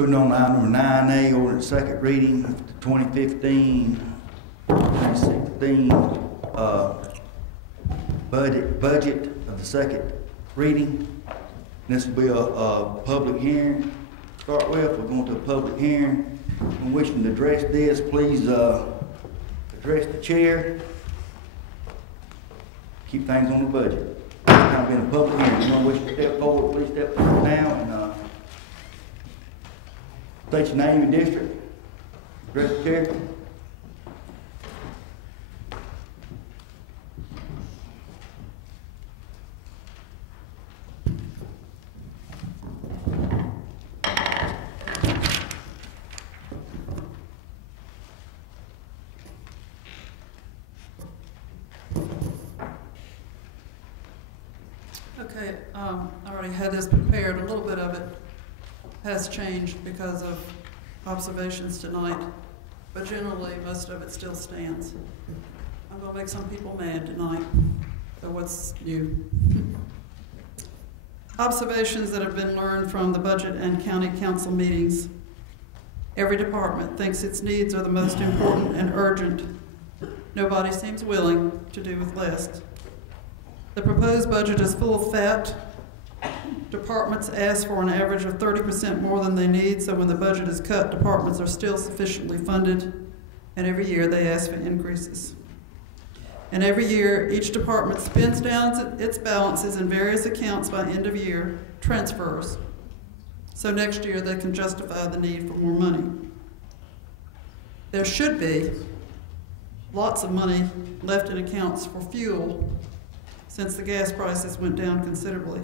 Moving on to item number 9A, ordinance second reading of the 2015 budget of the second reading. This will be a public hearing. To start with, we're going to a public hearing. I'm wishing to address this. Please address the chair. Keep things on the budget. I've been a public hearing. Anyone wish to step forward, please step forward now and state your name and district. Address the chair. Okay, I already had this prepared. A little bit of it has changed because of observations tonight, but generally most of it still stands. I'm going to make some people mad tonight. So what's new? Observations that have been learned from the budget and county council meetings. Every department thinks its needs are the most important and urgent. Nobody seems willing to do with less. The proposed budget is full of fat. Departments ask for an average of 30% more than they need, so when the budget is cut, departments are still sufficiently funded, and every year they ask for increases. And every year, each department spends down its balances in various accounts by end of year, transfers, so next year they can justify the need for more money. There should be lots of money left in accounts for fuel since the gas prices went down considerably.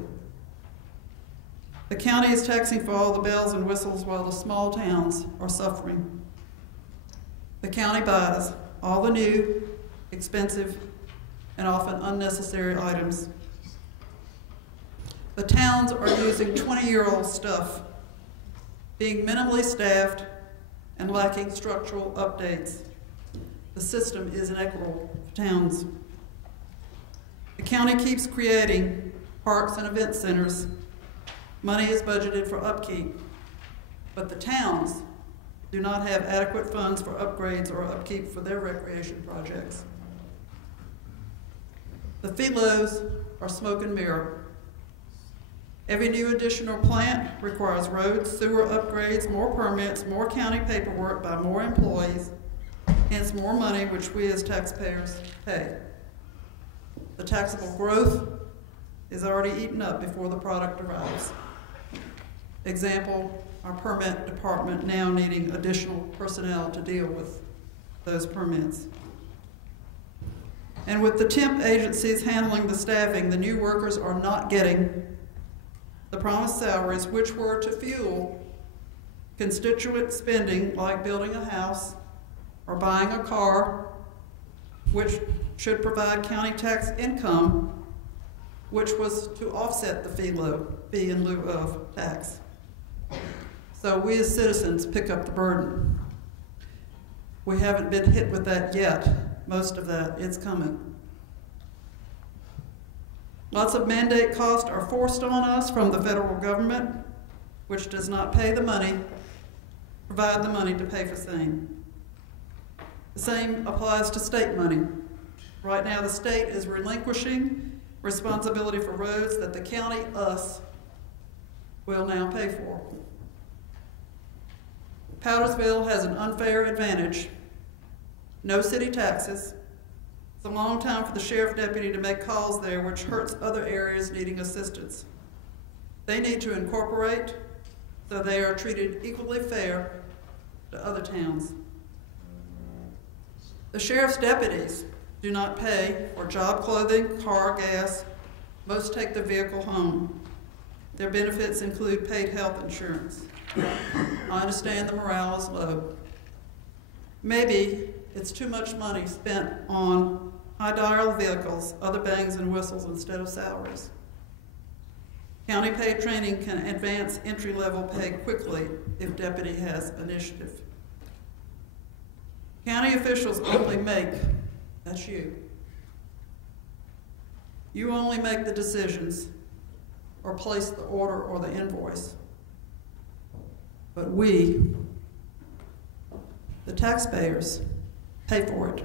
The county is taxing for all the bells and whistles while the small towns are suffering. The county buys all the new, expensive, and often unnecessary items. The towns are using 20-year-old stuff, being minimally staffed and lacking structural updates. The system is inequitable for towns. The county keeps creating parks and event centers. Money is budgeted for upkeep, but the towns do not have adequate funds for upgrades or upkeep for their recreation projects. The feelos are smoke and mirror. Every new additional plant requires roads, sewer upgrades, more permits, more county paperwork by more employees, hence more money which we as taxpayers pay. The taxable growth is already eaten up before the product arrives. Example, our permit department now needing additional personnel to deal with those permits. And with the temp agencies handling the staffing, the new workers are not getting the promised salaries which were to fuel constituent spending like building a house or buying a car, which should provide county tax income, which was to offset the fee in lieu of tax. So we as citizens pick up the burden. We haven't been hit with that yet. Most of that is coming. Lots of mandate costs are forced on us from the federal government, which does not provide the money to pay for same. The same applies to state money. Right now, the state is relinquishing responsibility for roads that the county, us, will now pay for. Powdersville has an unfair advantage. No city taxes. It's a long time for the sheriff deputy to make calls there, which hurts other areas needing assistance. They need to incorporate so they are treated equally fair to other towns. The sheriff's deputies do not pay for job clothing, car, gas. Most take their vehicle home. Their benefits include paid health insurance. I understand the morale is low. Maybe it's too much money spent on high-dial vehicles, other bangs and whistles instead of salaries. County paid training can advance entry-level pay quickly if deputy has initiative. County officials only make, that's you. You only make the decisions or place the order or the invoice. but we, the taxpayers, pay for it.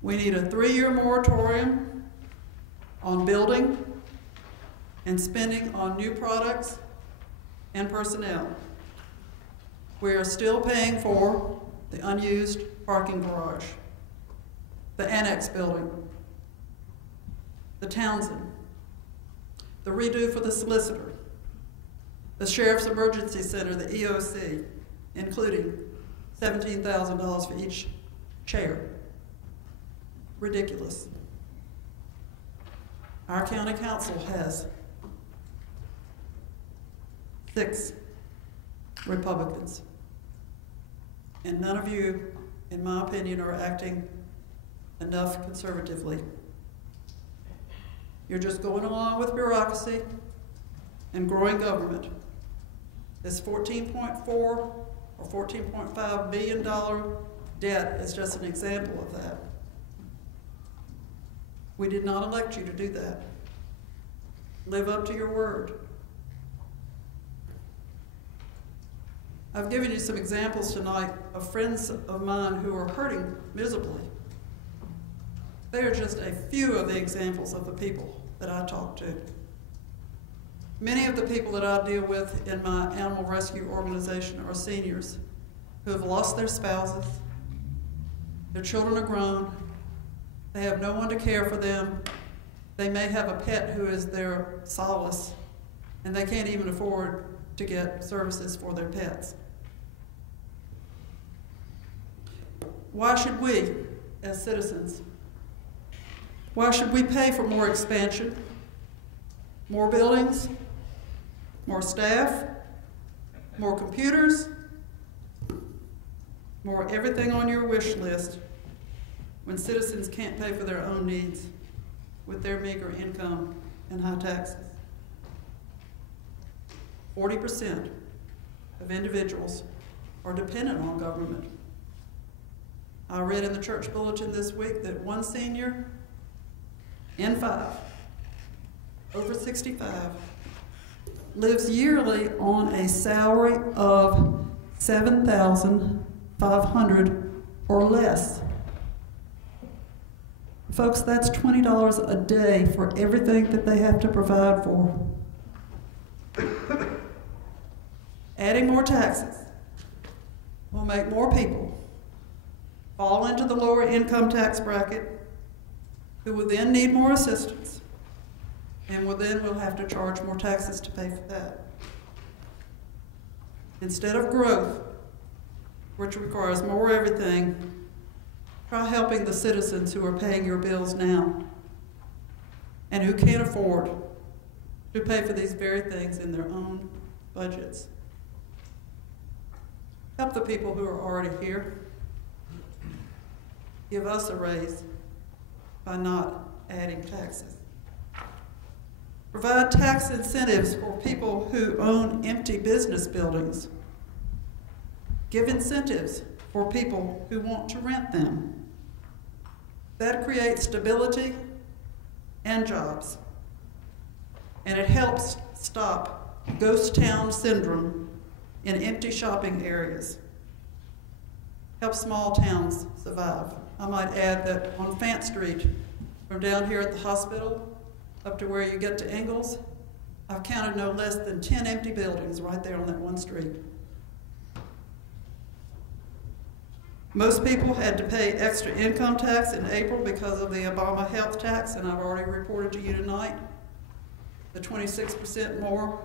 We need a 3-year moratorium on building and spending on new products and personnel. We are still paying for the unused parking garage, the annex building, the Townsend, the redo for the solicitor, the Sheriff's Emergency Center, the EOC, including $17,000 for each chair. Ridiculous. Our county council has 6 Republicans. And none of you, in my opinion, are acting enough conservatively. You're just going along with bureaucracy and growing government. This $14.4 or $14.5 billion debt is just an example of that. We did not elect you to do that. Live up to your word. I've given you some examples tonight of friends of mine who are hurting miserably. They are just a few of the examples of the people that I talk to. Many of the people that I deal with in my animal rescue organization are seniors who have lost their spouses, their children are grown, they have no one to care for them, they may have a pet who is their solace, and they can't even afford to get services for their pets. Why should we, as citizens, why should we pay for more expansion, more buildings, more staff, more computers, more everything on your wish list when citizens can't pay for their own needs with their meager income and high taxes? 40% of individuals are dependent on government. I read in the church bulletin this week that 1 senior in 5, over 65, lives yearly on a salary of $7,500 or less. Folks, that's $20 a day for everything that they have to provide for. Adding more taxes will make more people fall into the lower income tax bracket, who will then need more assistance, and will have to charge more taxes to pay for that. Instead of growth, which requires more everything, try helping the citizens who are paying your bills now and who can't afford to pay for these very things in their own budgets. Help the people who are already here. Give us a raise by not adding taxes. Provide tax incentives for people who own empty business buildings. Give incentives for people who want to rent them. That creates stability and jobs. And it helps stop ghost town syndrome in empty shopping areas. Help small towns survive. I might add that on Fant Street, from down here at the hospital up to where you get to Ingalls, I've counted no less than 10 empty buildings right there on that one street. Most people had to pay extra income tax in April because of the Obama health tax, and I've already reported to you tonight the 26% more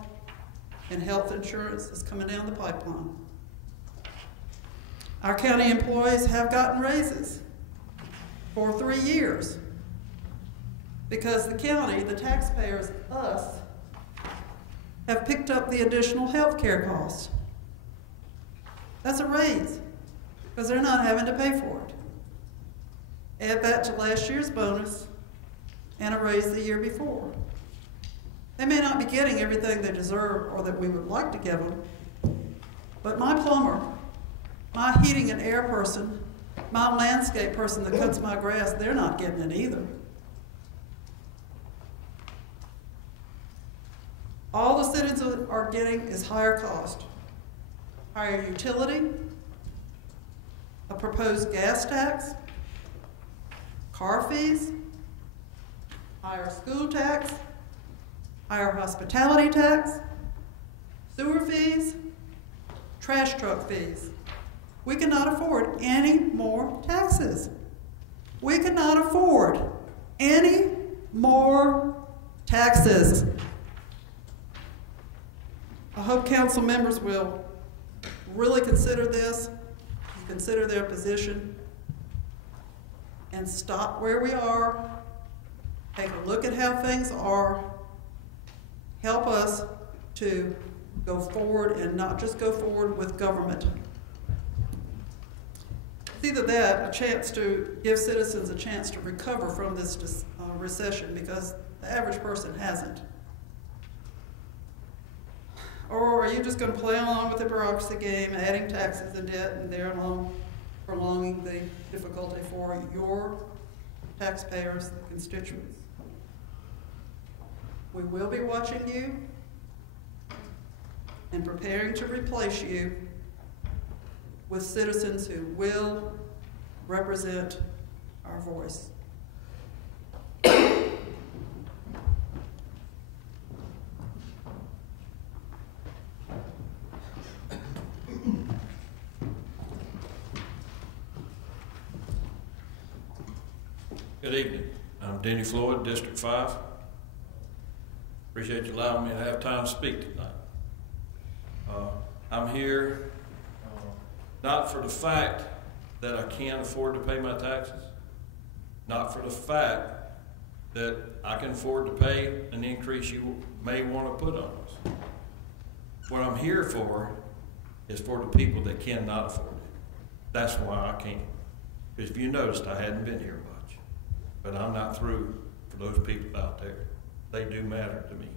in health insurance is coming down the pipeline. Our county employees have gotten raises for 3 years because the county, the taxpayers, us, have picked up the additional health care costs. That's a raise because they're not having to pay for it. Add that to last year's bonus and a raise the year before. They may not be getting everything they deserve or that we would like to give them, but my plumber, my heating and air person, my landscape person that cuts my grass, they're not getting it either. All the citizens are getting is higher cost. Higher utility, a proposed gas tax, car fees, higher school tax, higher hospitality tax, sewer fees, trash truck fees. We cannot afford any more taxes. We cannot afford any more taxes. I hope council members will really consider this, consider their position, and stop where we are, take a look at how things are, help us to go forward and not just go forward with government. It's either that, a chance to give citizens a chance to recover from this recession, because the average person hasn't. Or are you just going to play along with the bureaucracy game, adding taxes and debt, and thereby prolonging the difficulty for your taxpayers, the constituents? We will be watching you and preparing to replace you with citizens who will represent our voice. Good evening. I'm Denny Floyd, District 5. Appreciate you allowing me to have time to speak tonight. I'm here not for the fact that I can't afford to pay my taxes, not for the fact that I can afford to pay an increase you may want to put on us. What I'm here for is for the people that cannot afford it. That's why I came. Because if you noticed, I hadn't been here much. But I'm not through for those people out there. They do matter to me.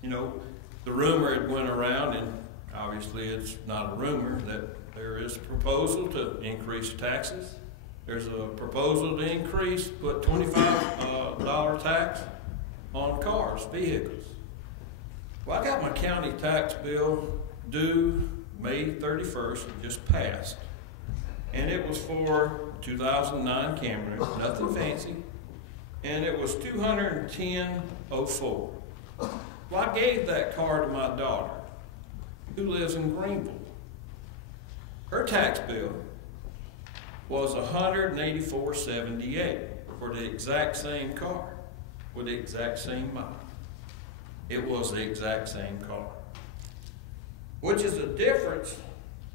You know, the rumor had went around, and obviously it's not a rumor, that there is a proposal to increase taxes. There's a proposal to put $25 tax on cars, vehicles. Well, I got my county tax bill due May 31st, it just passed. And it was for 2009 Camry, nothing fancy. And it was $210.04. Well, I gave that car to my daughter, who lives in Greenville. Her tax bill was $184.78 for the exact same car, with the exact same mileage. It was the exact same car, which is a difference.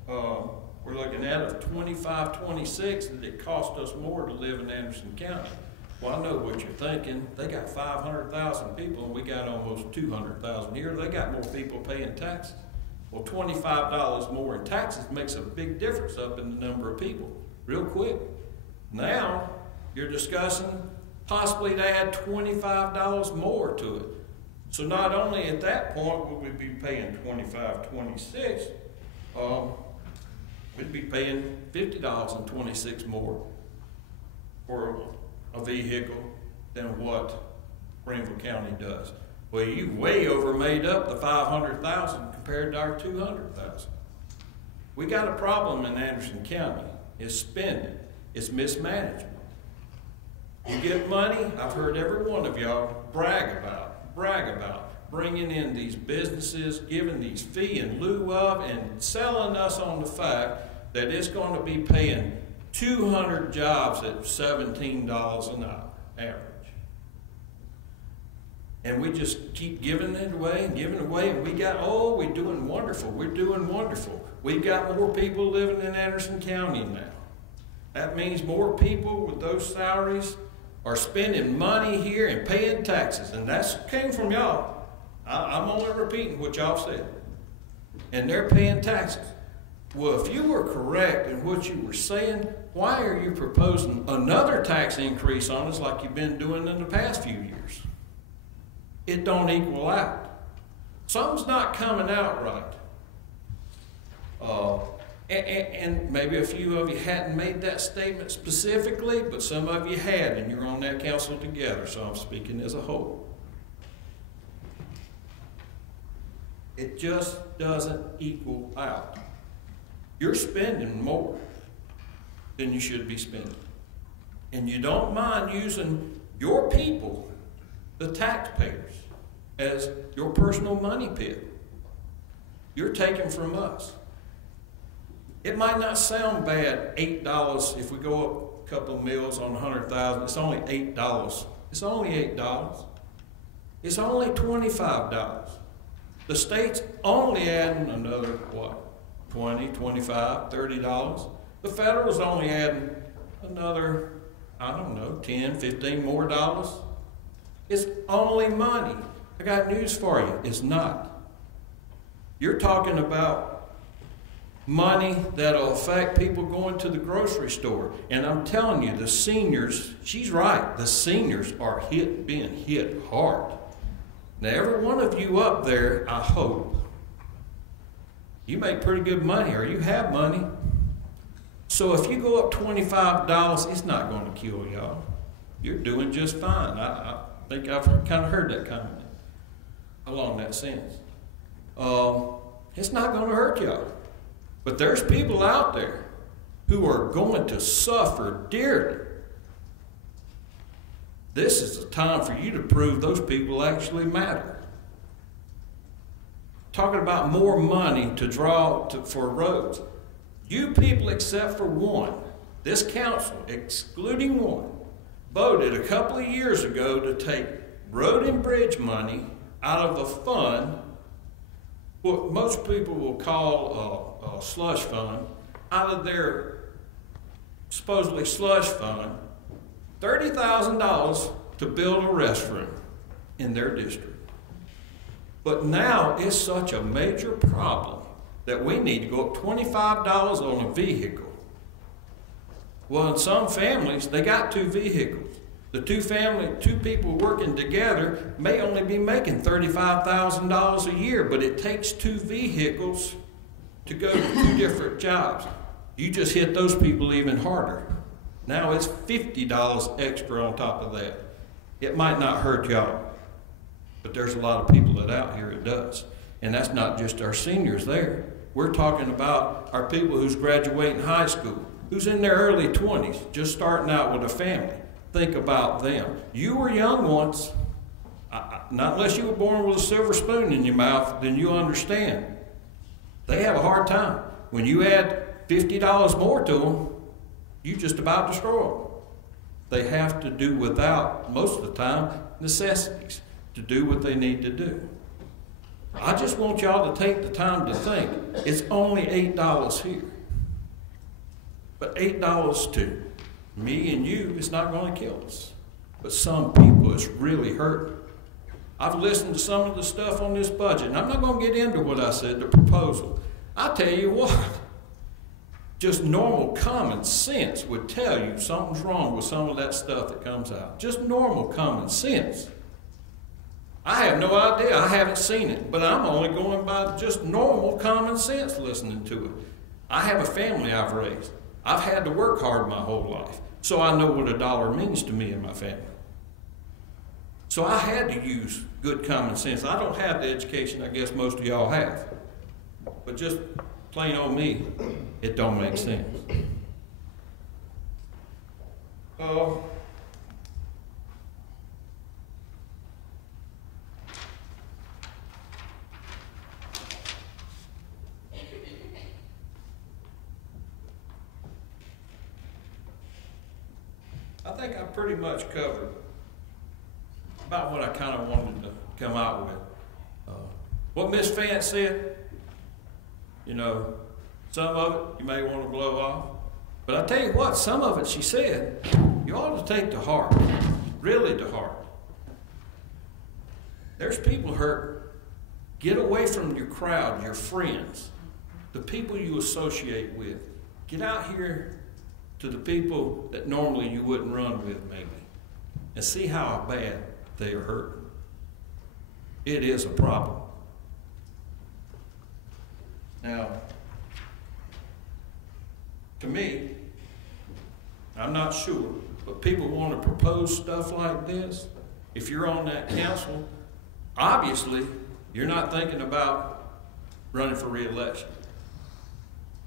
We're looking at a $25.26 that it cost us more to live in Anderson County. Well, I know what you're thinking. They got 500,000 people and we got almost 200,000 here. They got more people paying taxes. Well, $25 more in taxes makes a big difference up in the number of people real quick. Now, you're discussing possibly to add $25 more to it. So not only at that point would we be paying $25.26, we'd be paying $50.26 more for a vehicle than what Greenville County does. Well, you way over made up the 500,000 compared to our 200,000. We got a problem in Anderson County. It's spending. It's mismanagement. You get money, I've heard every one of y'all brag about bringing in these businesses, giving these fee in lieu of, and selling us on the fact that it's going to be paying 200 jobs at $17 an hour average. And we just keep giving it away and giving it away, and we got, oh, we're doing wonderful, we're doing wonderful. We've got more people living in Anderson County now. That means more people with those salaries are spending money here and paying taxes, and that came from y'all. I'm only repeating what y'all said. And they're paying taxes. Well, if you were correct in what you were saying, why are you proposing another tax increase on us like you've been doing in the past few years? It don't equal out. Something's not coming out right. And maybe a few of you hadn't made that statement specifically, but some of you had, and you're on that council together, so I'm speaking as a whole. It just doesn't equal out. You're spending more than you should be spending. And you don't mind using your people, the taxpayers, as your personal money pit. You're taking from us. It might not sound bad, $8 if we go up a couple of mills on 100,000. It's only $8. It's only $8. It's only $25. The state's only adding another, what, $20, $25, $30. The federal's only adding another, I don't know, 10, 15 more dollars. It's only money. I got news for you. It's not. You're talking about money that'll affect people going to the grocery store. And I'm telling you, the seniors, she's right, the seniors are being hit hard. Now, every one of you up there, I hope, you make pretty good money or you have money. So if you go up $25, it's not going to kill y'all. You're doing just fine. I think I've kind of heard that comment along that sense. It's not going to hurt y'all. But there's people out there who are going to suffer dearly. This is the time for you to prove those people actually matter. Talking about more money to draw for roads. You people, except for one, this council, excluding one, voted a couple of years ago to take road and bridge money out of a fund, what most people will call a slush fund, out of their supposedly slush fund, $30,000 to build a restroom in their district. But now it's such a major problem that we need to go up $25 on a vehicle. Well, in some families, they got two vehicles. The two people working together may only be making $35,000 a year, but it takes two vehicles to go to two different jobs. You just hit those people even harder. Now it's $50 extra on top of that. It might not hurt y'all, but there's a lot of people that out here it does. And that's not just our seniors there. We're talking about our people who's graduating high school, who's in their early 20s, just starting out with a family. Think about them. You were young once. Not unless you were born with a silver spoon in your mouth, then you understand. They have a hard time. When you add $50 more to them, you just about destroy them. They have to do without, most of the time, necessities to do what they need to do. I just want y'all to take the time to think. It's only $8 here. But $8 to me and you is not going to kill us. But some people it's really hurting. I've listened to some of the stuff on this budget, and I'm not going to get into what I said, the proposal. I tell you what, just normal common sense would tell you something's wrong with some of that stuff that comes out. Just normal common sense. I have no idea. I haven't seen it, but I'm only going by just normal common sense listening to it. I have a family I've raised. I've had to work hard my whole life, so I know what a dollar means to me and my family. So I had to use good common sense. I don't have the education I guess most of y'all have, but just plain old me, it don't make sense. I think I pretty much covered about what I kind of wanted to come out with. What Miss Fant said, you know, some of it you may want to blow off. But I tell you what, some of it she said, you ought to take to heart, really to heart. There's people hurt. Get away from your crowd, your friends, the people you associate with. Get out here to the people that normally you wouldn't run with maybe, and see how bad they are hurting. It is a problem. Now, to me, I'm not sure, but people want to propose stuff like this. If you're on that council, obviously you're not thinking about running for re-election.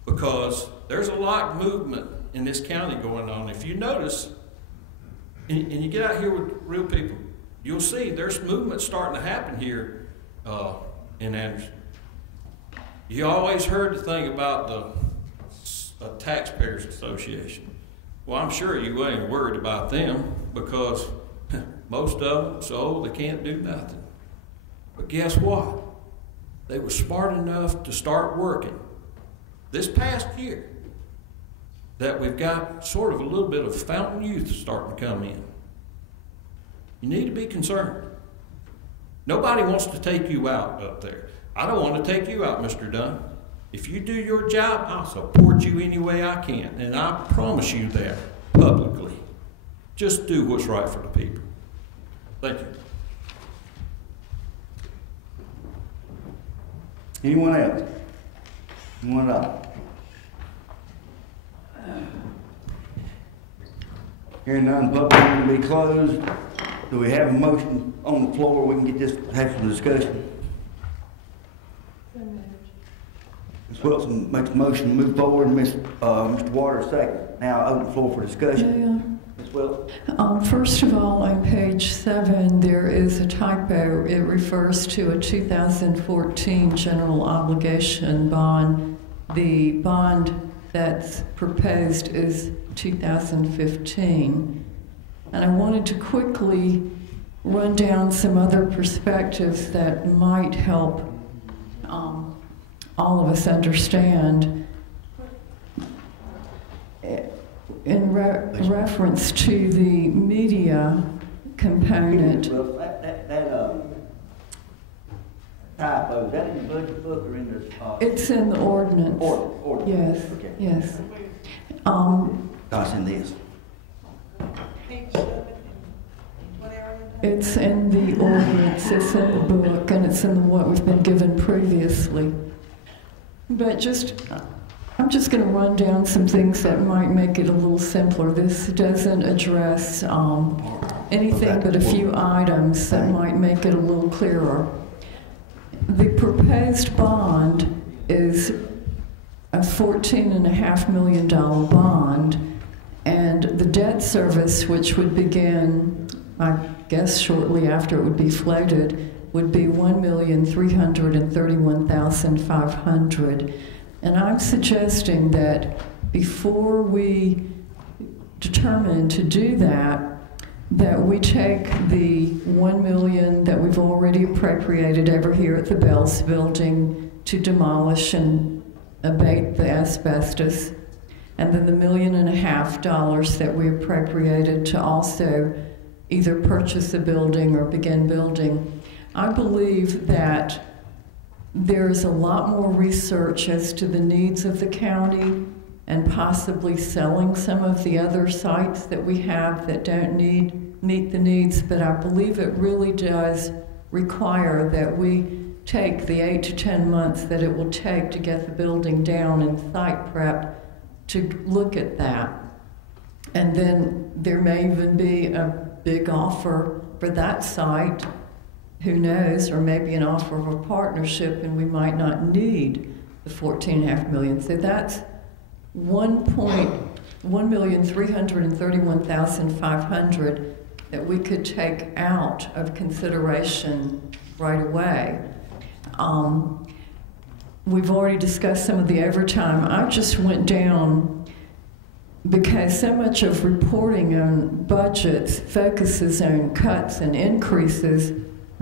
Because there's a lot of movement in this county going on. If you notice, and you get out here with real people, you'll see there's movement starting to happen here in Anderson. You always heard the thing about the Taxpayers Association. Well, I'm sure you ain't worried about them because most of them so old they can't do nothing. But guess what? They were smart enough to start working this past year that we've got sort of a little bit of fountain youth starting to come in. You need to be concerned. Nobody wants to take you out up there. I don't want to take you out, Mr. Dunn. If you do your job, I'll support you any way I can. And I promise you that publicly. Just do what's right for the people. Thank you. Anyone else? Anyone else? Hearing none, public hearing will be closed. Do we have a motion on the floor? We can get this, have some discussion. Ms. Wilson makes a motion to move forward, and Mr. Waters second. Now open the floor for discussion. Ms. Wilson. First of all, on page 7, there is a typo. It refers to a 2014 general obligation bond. The bond that's proposed is 2015. And I wanted to quickly run down some other perspectives that might help all of us understand. In reference to the media component. That typo, is that in the budget book or in the? It's in the ordinance. Ordinance. Yes. Okay. Yes. That's in this. It's in the ordinance, it's in the book, and it's in what we've been given previously. But I'm just going to run down some things that might make it a little simpler. This doesn't address anything but a few items that might make it a little clearer. The proposed bond is a $14.5 million bond, and the debt service, which would begin, I guess, shortly after it would be floated, would be $1,331,500. And I'm suggesting that before we determine to do that, that we take the $1 million that we've already appropriated over here at the Bells building to demolish and abate the asbestos, and then the $1.5 million that we appropriated to also either purchase a building or begin building. I believe that there's a lot more research as to the needs of the county and possibly selling some of the other sites that we have that don't meet the needs, but I believe it really does require that we take the 8 to 10 months that it will take to get the building down and site prep to look at that. And then there may even be a big offer for that site, who knows, or maybe an offer of a partnership, and we might not need the $14.5 million. So that's $1,331,500 that we could take out of consideration right away. We've already discussed some of the overtime. I just went down because so much of reporting on budgets focuses on cuts and increases,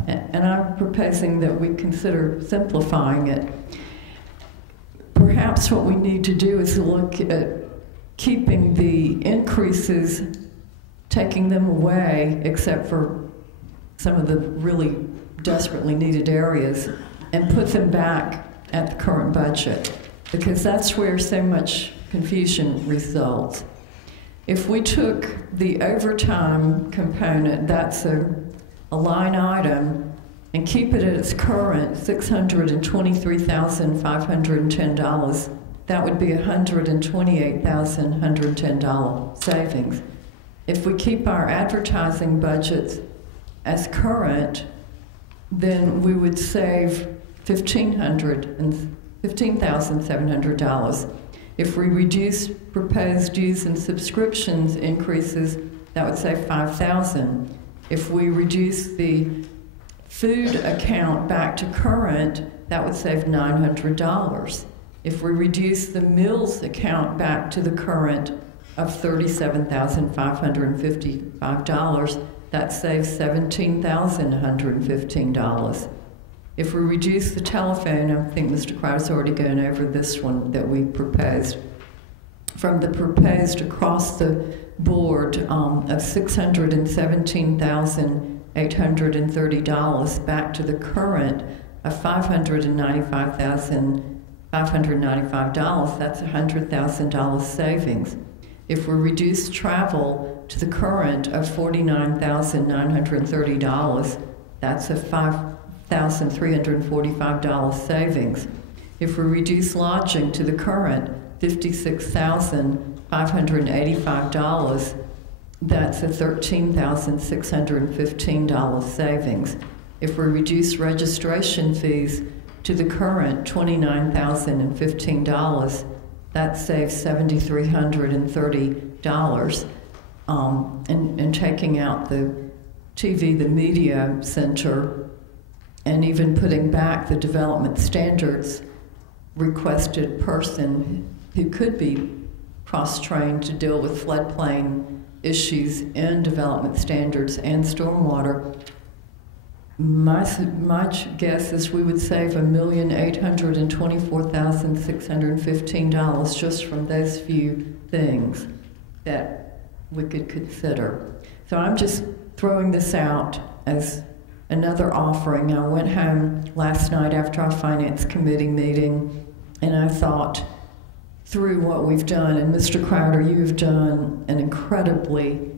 and I'm proposing that we consider simplifying it. Perhaps what we need to do is look at keeping the increases, taking them away, except for some of the really desperately needed areas, and put them back at the current budget, because that's where so much confusion results. If we took the overtime component, that's a line item, and keep it at its current $623,510, that would be $128,110 savings. If we keep our advertising budgets as current, then we would save $15,700. If we reduce proposed dues and subscriptions increases, that would save $5,000. If we reduce the food account back to current, that would save $900. If we reduce the meals account back to the current of $37,555, that saves $17,115. If we reduce the telephone, I think Mr. Crowder's already gone over this one that we proposed, from the proposed across the board of $617,830 back to the current of $595,595, that's $100,000 savings. If we reduce travel to the current of $49,930, that's a $5,345 savings. If we reduce lodging to the current $56,585, that's a $13,615 savings. If we reduce registration fees to the current $29,015, that saves $7,330. And taking out the TV, the media center, and even putting back the development standards requested person who could be cross-trained to deal with floodplain issues in development standards and stormwater. My guess is we would save $1,824,615 just from those few things that we could consider. So I'm just throwing this out as another offering. I went home last night after our finance committee meeting, and I thought through what we've done. And Mr. Crowder, you have done an incredibly,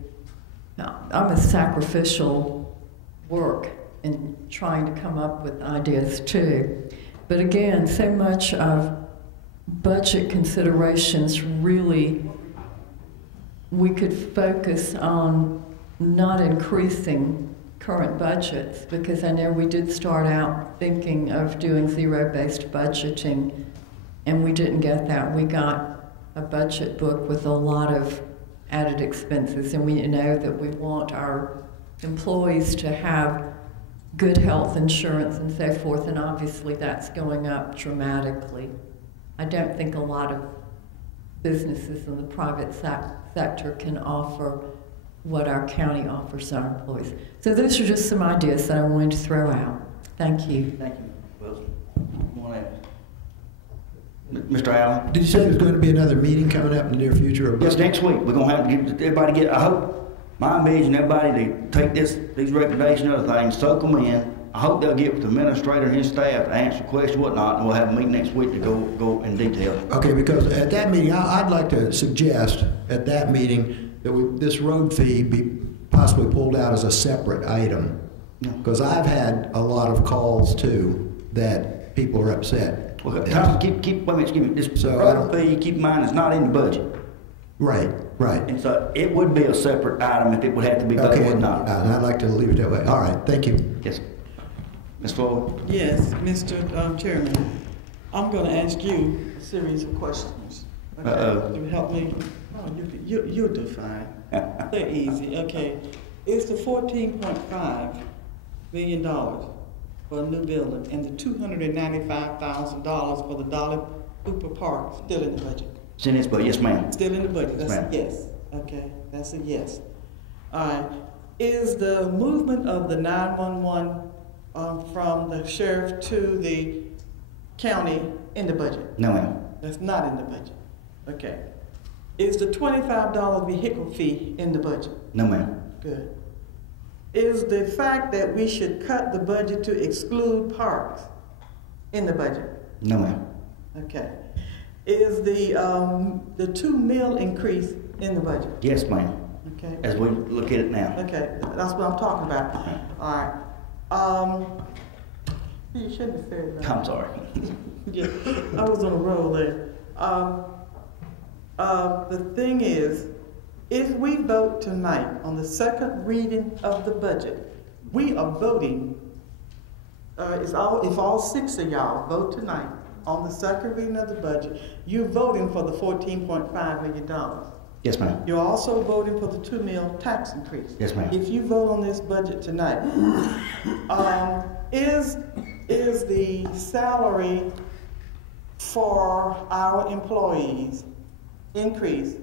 almost sacrificial work in trying to come up with ideas too. But again, so much of budget considerations really, we could focus on not increasing current budgets, because I know we did start out thinking of doing zero-based budgeting, and we didn't get that. We got a budget book with a lot of added expenses, and we know that we want our employees to have good health insurance and so forth, and obviously that's going up dramatically. I don't think a lot of businesses in the private sector can offer what our county offers our employees. So those are just some ideas that I wanted to throw out. Thank you. Thank you. Mr. Allen? Did you say there's going to be another meeting coming up in the near future? Or Yes, next week. We're going to have to get everybody I hope, my ambition, everybody to take these recommendations and other things, soak them in. I hope they'll get with the administrator and his staff to answer questions, whatnot, and we'll have a meeting next week to go in detail. Okay, because at that meeting, I'd like to suggest at that meeting that this road fee be possibly pulled out as a separate item. Because I've had a lot of calls too that people are upset. Well, Tom, keep this road fee, keep in mind, it's not in the budget. Right. And so it would be a separate item if it would have to be, but it would not. And I'd like to leave it that way. All right, thank you. Yes. Ms. Floyd? Yes, Mr. Chairman. I'm going to ask you a series of questions. Okay, to help me. Oh, you'll do fine. They're easy. Okay. Is the $14.5 million for a new building and the $295,000 for the Dolly Hooper Park still in the budget? It's in this budget, yes, ma'am. Still in the budget. That's yes, a yes. Okay, that's a yes. All right. Is the movement of the 911 from the sheriff to the county in the budget? No, ma'am. That's not in the budget. Okay. Is the $25 vehicle fee in the budget? No, ma'am. Good. Is the fact that we should cut the budget to exclude parks in the budget? No, ma'am. Okay. Is the 2 mil increase in the budget? Yes, ma'am. Okay. As we look at it now. Okay, that's what I'm talking about. Okay. All right. You shouldn't have said that. I'm sorry. Yeah, I was on a roll there. The thing is, if we vote tonight on the second reading of the budget, we are voting if all 6 of y'all vote tonight on the second reading of the budget, you're voting for the $14.5 million. Yes, ma'am. You're also voting for the 2 mil tax increase. Yes, ma'am. If you vote on this budget tonight, is the salary for our employees increased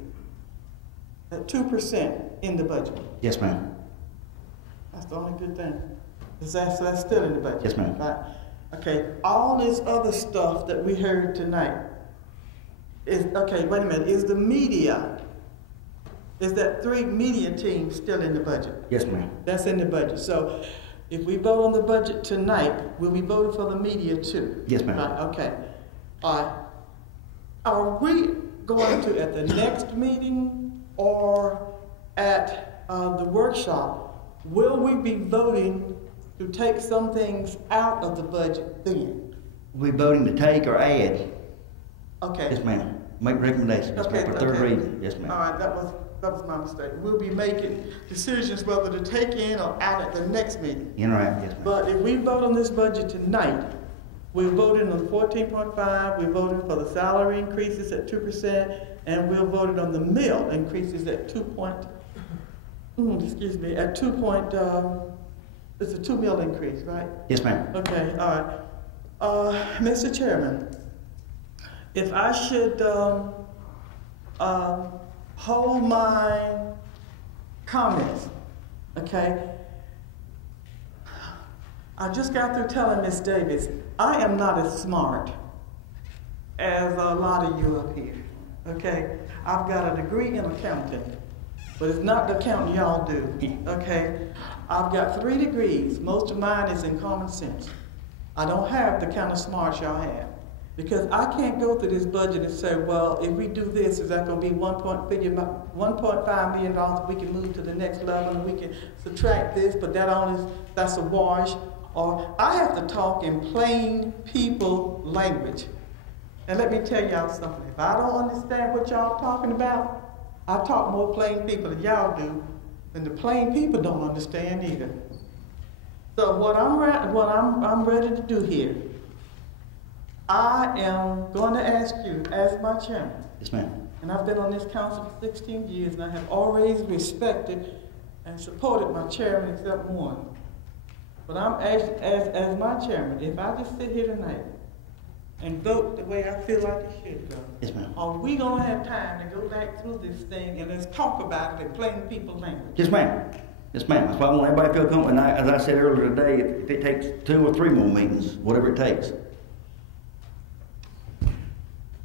at 2% in the budget? Yes, ma'am. That's the only good thing. That's still in the budget. Yes, ma'am. Right? Okay, all this other stuff that we heard tonight is, okay, wait a minute, is the media, is that 3 media teams still in the budget? Yes, ma'am. That's in the budget. So if we vote on the budget tonight, will we vote for the media too? Yes, ma'am. Right, okay. All right. Are we going to, at the next meeting or at the workshop, will we be voting to take some things out of the budget then? We voting to take or add? Okay. Yes, ma'am. Make recommendations. Yes, ma'am, for third reading. Yes, ma'am. All right, that was my mistake. We'll be making decisions whether to take in or out at the next meeting. Interact, yes, ma'am. But if we vote on this budget tonight, we're voting on 14.5, we're voting for the salary increases at 2%, and we're voting on the mill increases at at 2 it's a 2 mil increase, right? Yes, ma'am. Okay, all right. Mr. Chairman, if I should hold my comments, okay? I just got through telling Ms. Davis, I am not as smart as a lot of you up here, okay? I've got a degree in accounting, but it's not the accounting y'all do, okay? I've got 3 degrees. Most of mine is in common sense. I don't have the kind of smarts y'all have. Because I can't go through this budget and say, well, if we do this, is that going to be $1.5 million we can move to the next level and we can subtract this, but that's a wash. Or I have to talk in plain people language. And let me tell y'all something. If I don't understand what y'all talking about, I talk more plain people than y'all do, and the plain people don't understand either. So what I'm ready to do here, I am going to ask you as my chairman. Yes, ma'am. And I've been on this council for 16 years, and I have always respected and supported my chairman except one. But I'm as my chairman, if I just sit here tonight and vote the way I feel like it should go, Yes, ma'am. are we going to have time to go back through this thing and let's talk about it in plain people language? Yes, ma'am. Yes, ma'am. That's why I want everybody to feel comfortable. And as I said earlier today, if it takes 2 or 3 more meetings, whatever it takes.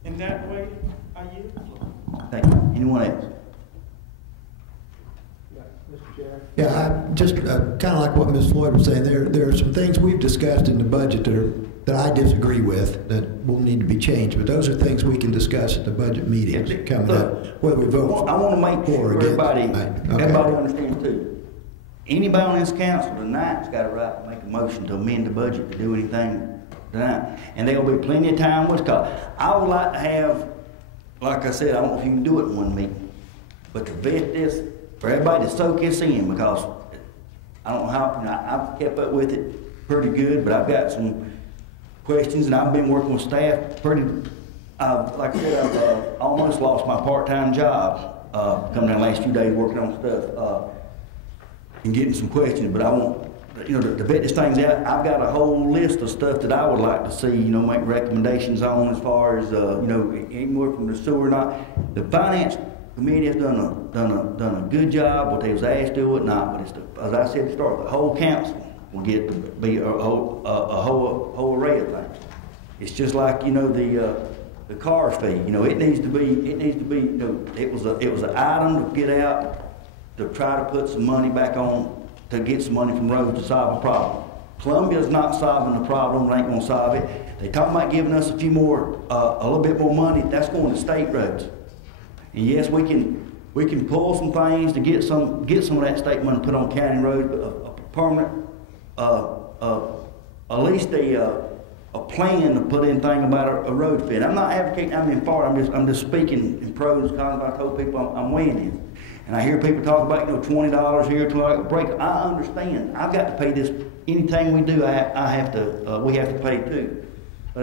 In that way, are you? Thank you. Anyone else? Yeah, I just kind of like what Ms. Floyd was saying. There are some things we've discussed in the budget that I disagree with that will need to be changed. But those are things we can discuss at the budget meetings coming up. Whether we vote. I want to make sure everybody understands too. Anybody on this council tonight's got a right to make a motion to amend the budget to do anything tonight, and there will be plenty of time. I would like to have, like I said, I don't know if you can do it in one meeting, but to vet this. For everybody to soak this in, because I don't know how, I've kept up with it pretty good, but I've got some questions, and I've been working with staff pretty, like I said, I've almost lost my part-time job coming down the last few days working on stuff and getting some questions, but I want, to vet these things out. I've got a whole list of stuff that I would like to see, make recommendations on as far as, anywhere from the sewer or not. The finance committee has done a good job. What they was asked to do it not, but it's as I said at the start, the whole council will get to be a whole array of things. It's just like the car fee. It needs to be. It was an item to get out to try to put some money back on to get some money from roads to solve a problem. Columbia's not solving the problem. They ain't gonna solve it. They talking about giving us a little bit more money. That's going to state roads. And yes, we can pull some things to get some of that state money put on county roads, but a permanent, at least a plan to put in thing about a road fit. I'm not advocating I'm in for it. I'm just speaking in pros and cons. I told people I'm winning. And I hear people talk about, $20 here, $20 break. I understand. I've got to pay this. Anything we do, we have to pay too.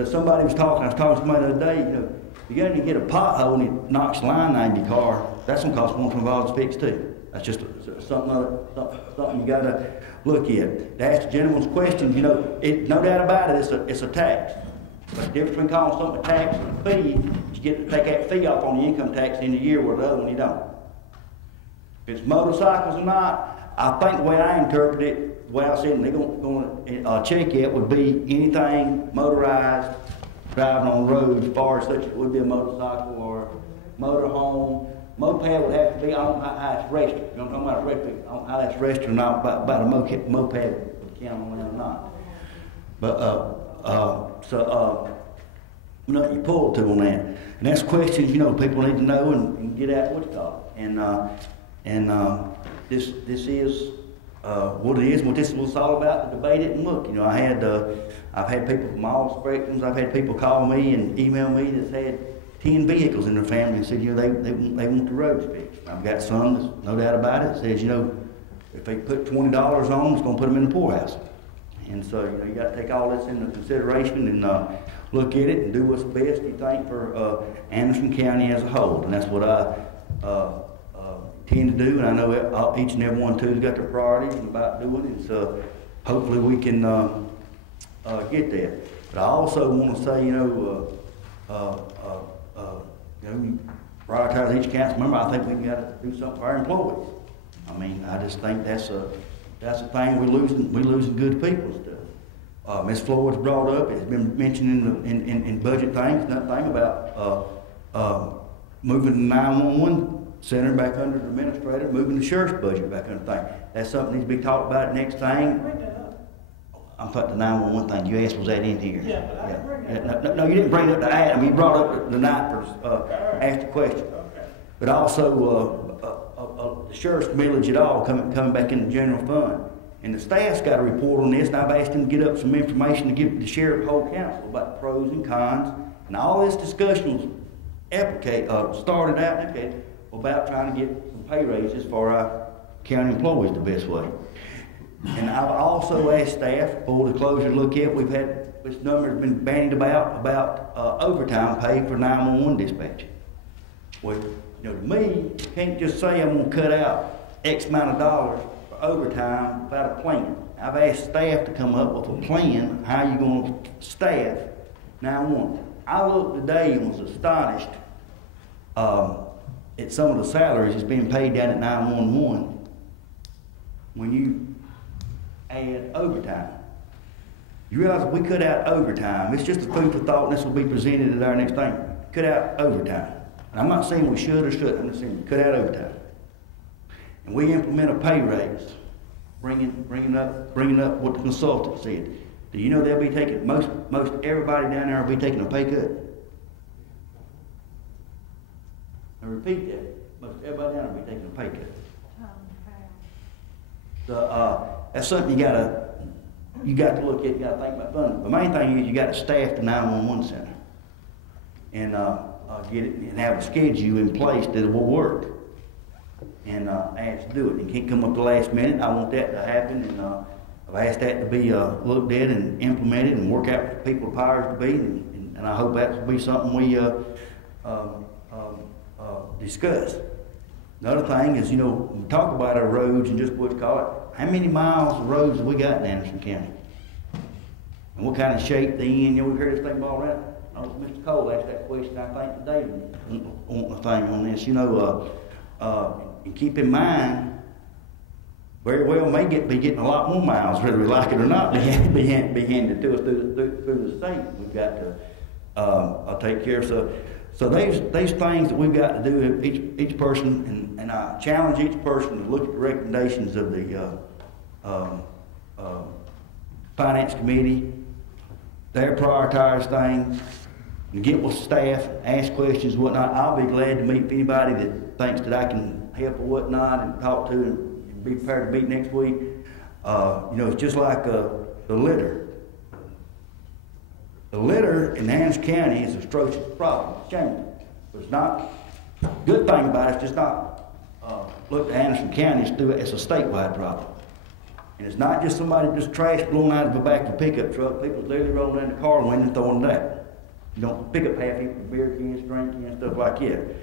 Somebody was talking, I was talking to somebody the other day, you got to get a pothole and it knocks the line out of your car, that's going to cost $120 to fix too. That's just something you got to look at. To ask the gentleman's question, no doubt about it, it's a tax. But the difference between calling something a tax and a fee, you get to take that fee off on the income tax in the year, where the other one you don't. If it's motorcycles or not, I think the way I interpret it, the way I said it, they're going to check it would be anything motorized, driving on the road, as far as such it would be a motorcycle or motorhome. Moped would have to be, I don't know how it's registered. I'm talking about registered. I don't know how that's registered or not, about a moped would count on that or not. But, you pull to on that. And that's questions, people need to know and get at what's called. And this is what it is, what this was all about, to debate it and look. I've had people from all spectrums. I've had people call me and email me that's had 10 vehicles in their family and said, they want the roads fixed. I've got some that's no doubt about it. Says, if they put $20 on, it's going to put them in the poorhouse. And so, you got to take all this into consideration and look at it and do what's best, you think, for Anderson County as a whole. And that's what I tend to do. And I know each and every one, too, has got their priorities about doing it. So hopefully we can get there. But I also want to say, prioritize each council member. I think we've got to do something for our employees. I just think that's a thing. We're losing good people stuff. Ms. Floyd's brought up. It's been mentioned in budget things. Nothing about moving the 911 center back under the administrator, moving the sheriff's budget back under thing. That's something that needs to be talked about next thing. I'm talking the 911 thing. You asked, was that in here? Yeah, but I didn't bring it up. No, you didn't bring up the item. You brought up the night for asked the question. Okay. But also the sheriff's millage at all coming back in the general fund. And the staff's got a report on this, and I've asked them to get up some information to give the sheriff the whole council about the pros and cons. And all this discussion was started out about trying to get some pay raises for our county employees the best way. And I've also asked staff, full disclosure, to look at, this number has been bandied about overtime pay for 911 dispatching. Well, to me, you can't just say I'm going to cut out X amount of dollars for overtime without a plan. I've asked staff to come up with a plan, how you're going to staff 911. I looked today and was astonished at some of the salaries that's being paid down at 911 when you add overtime. You realize if we cut out overtime, it's just a food for thought, and this will be presented at our next thing. Cut out overtime. And I'm not saying we should or shouldn't, I'm just saying cut out overtime. And we implement a pay raise, bringing up what the consultant said. Do you know they'll be taking, most everybody down there will be taking a pay cut? I repeat that, most everybody down there will be taking a pay cut. So that's something you got to look at. You got to think about funding. The main thing is you got to staff the 911 center and get it and have a schedule in place that will work. And ask to do it. You can't come up the last minute. I want that to happen, and I've asked that to be looked at and implemented and work out what the people powers to be. And I hope that will be something we discuss. Another thing is, we talk about our roads and just what you call it. How many miles of roads have we got in Anderson County? And what kind of shape they in? We've heard this thing all around. Mr. Cole asked that question, I think, today on the thing on this. And keep in mind, very well may be getting a lot more miles, whether we like it or not, be handed to us through the state. We've got to take care of. So these things that we've got to do, each person, and I challenge each person to look at the recommendations of the Finance Committee, their prioritized things, and get with staff, ask questions and whatnot. I'll be glad to meet anybody that thinks that I can help or whatnot and talk to and be prepared to meet next week. It's just like the litter. The litter in Anderson County is a atrocious problem. It's shameful. But it's not, good thing about it, it's just not looked at Anderson County, it's a statewide problem. And it's not just somebody just trash blown out of the back of a pickup truck. People literally rolling in the car window and throwing it out. You don't pick up half people beer cans, drink cans, stuff like that.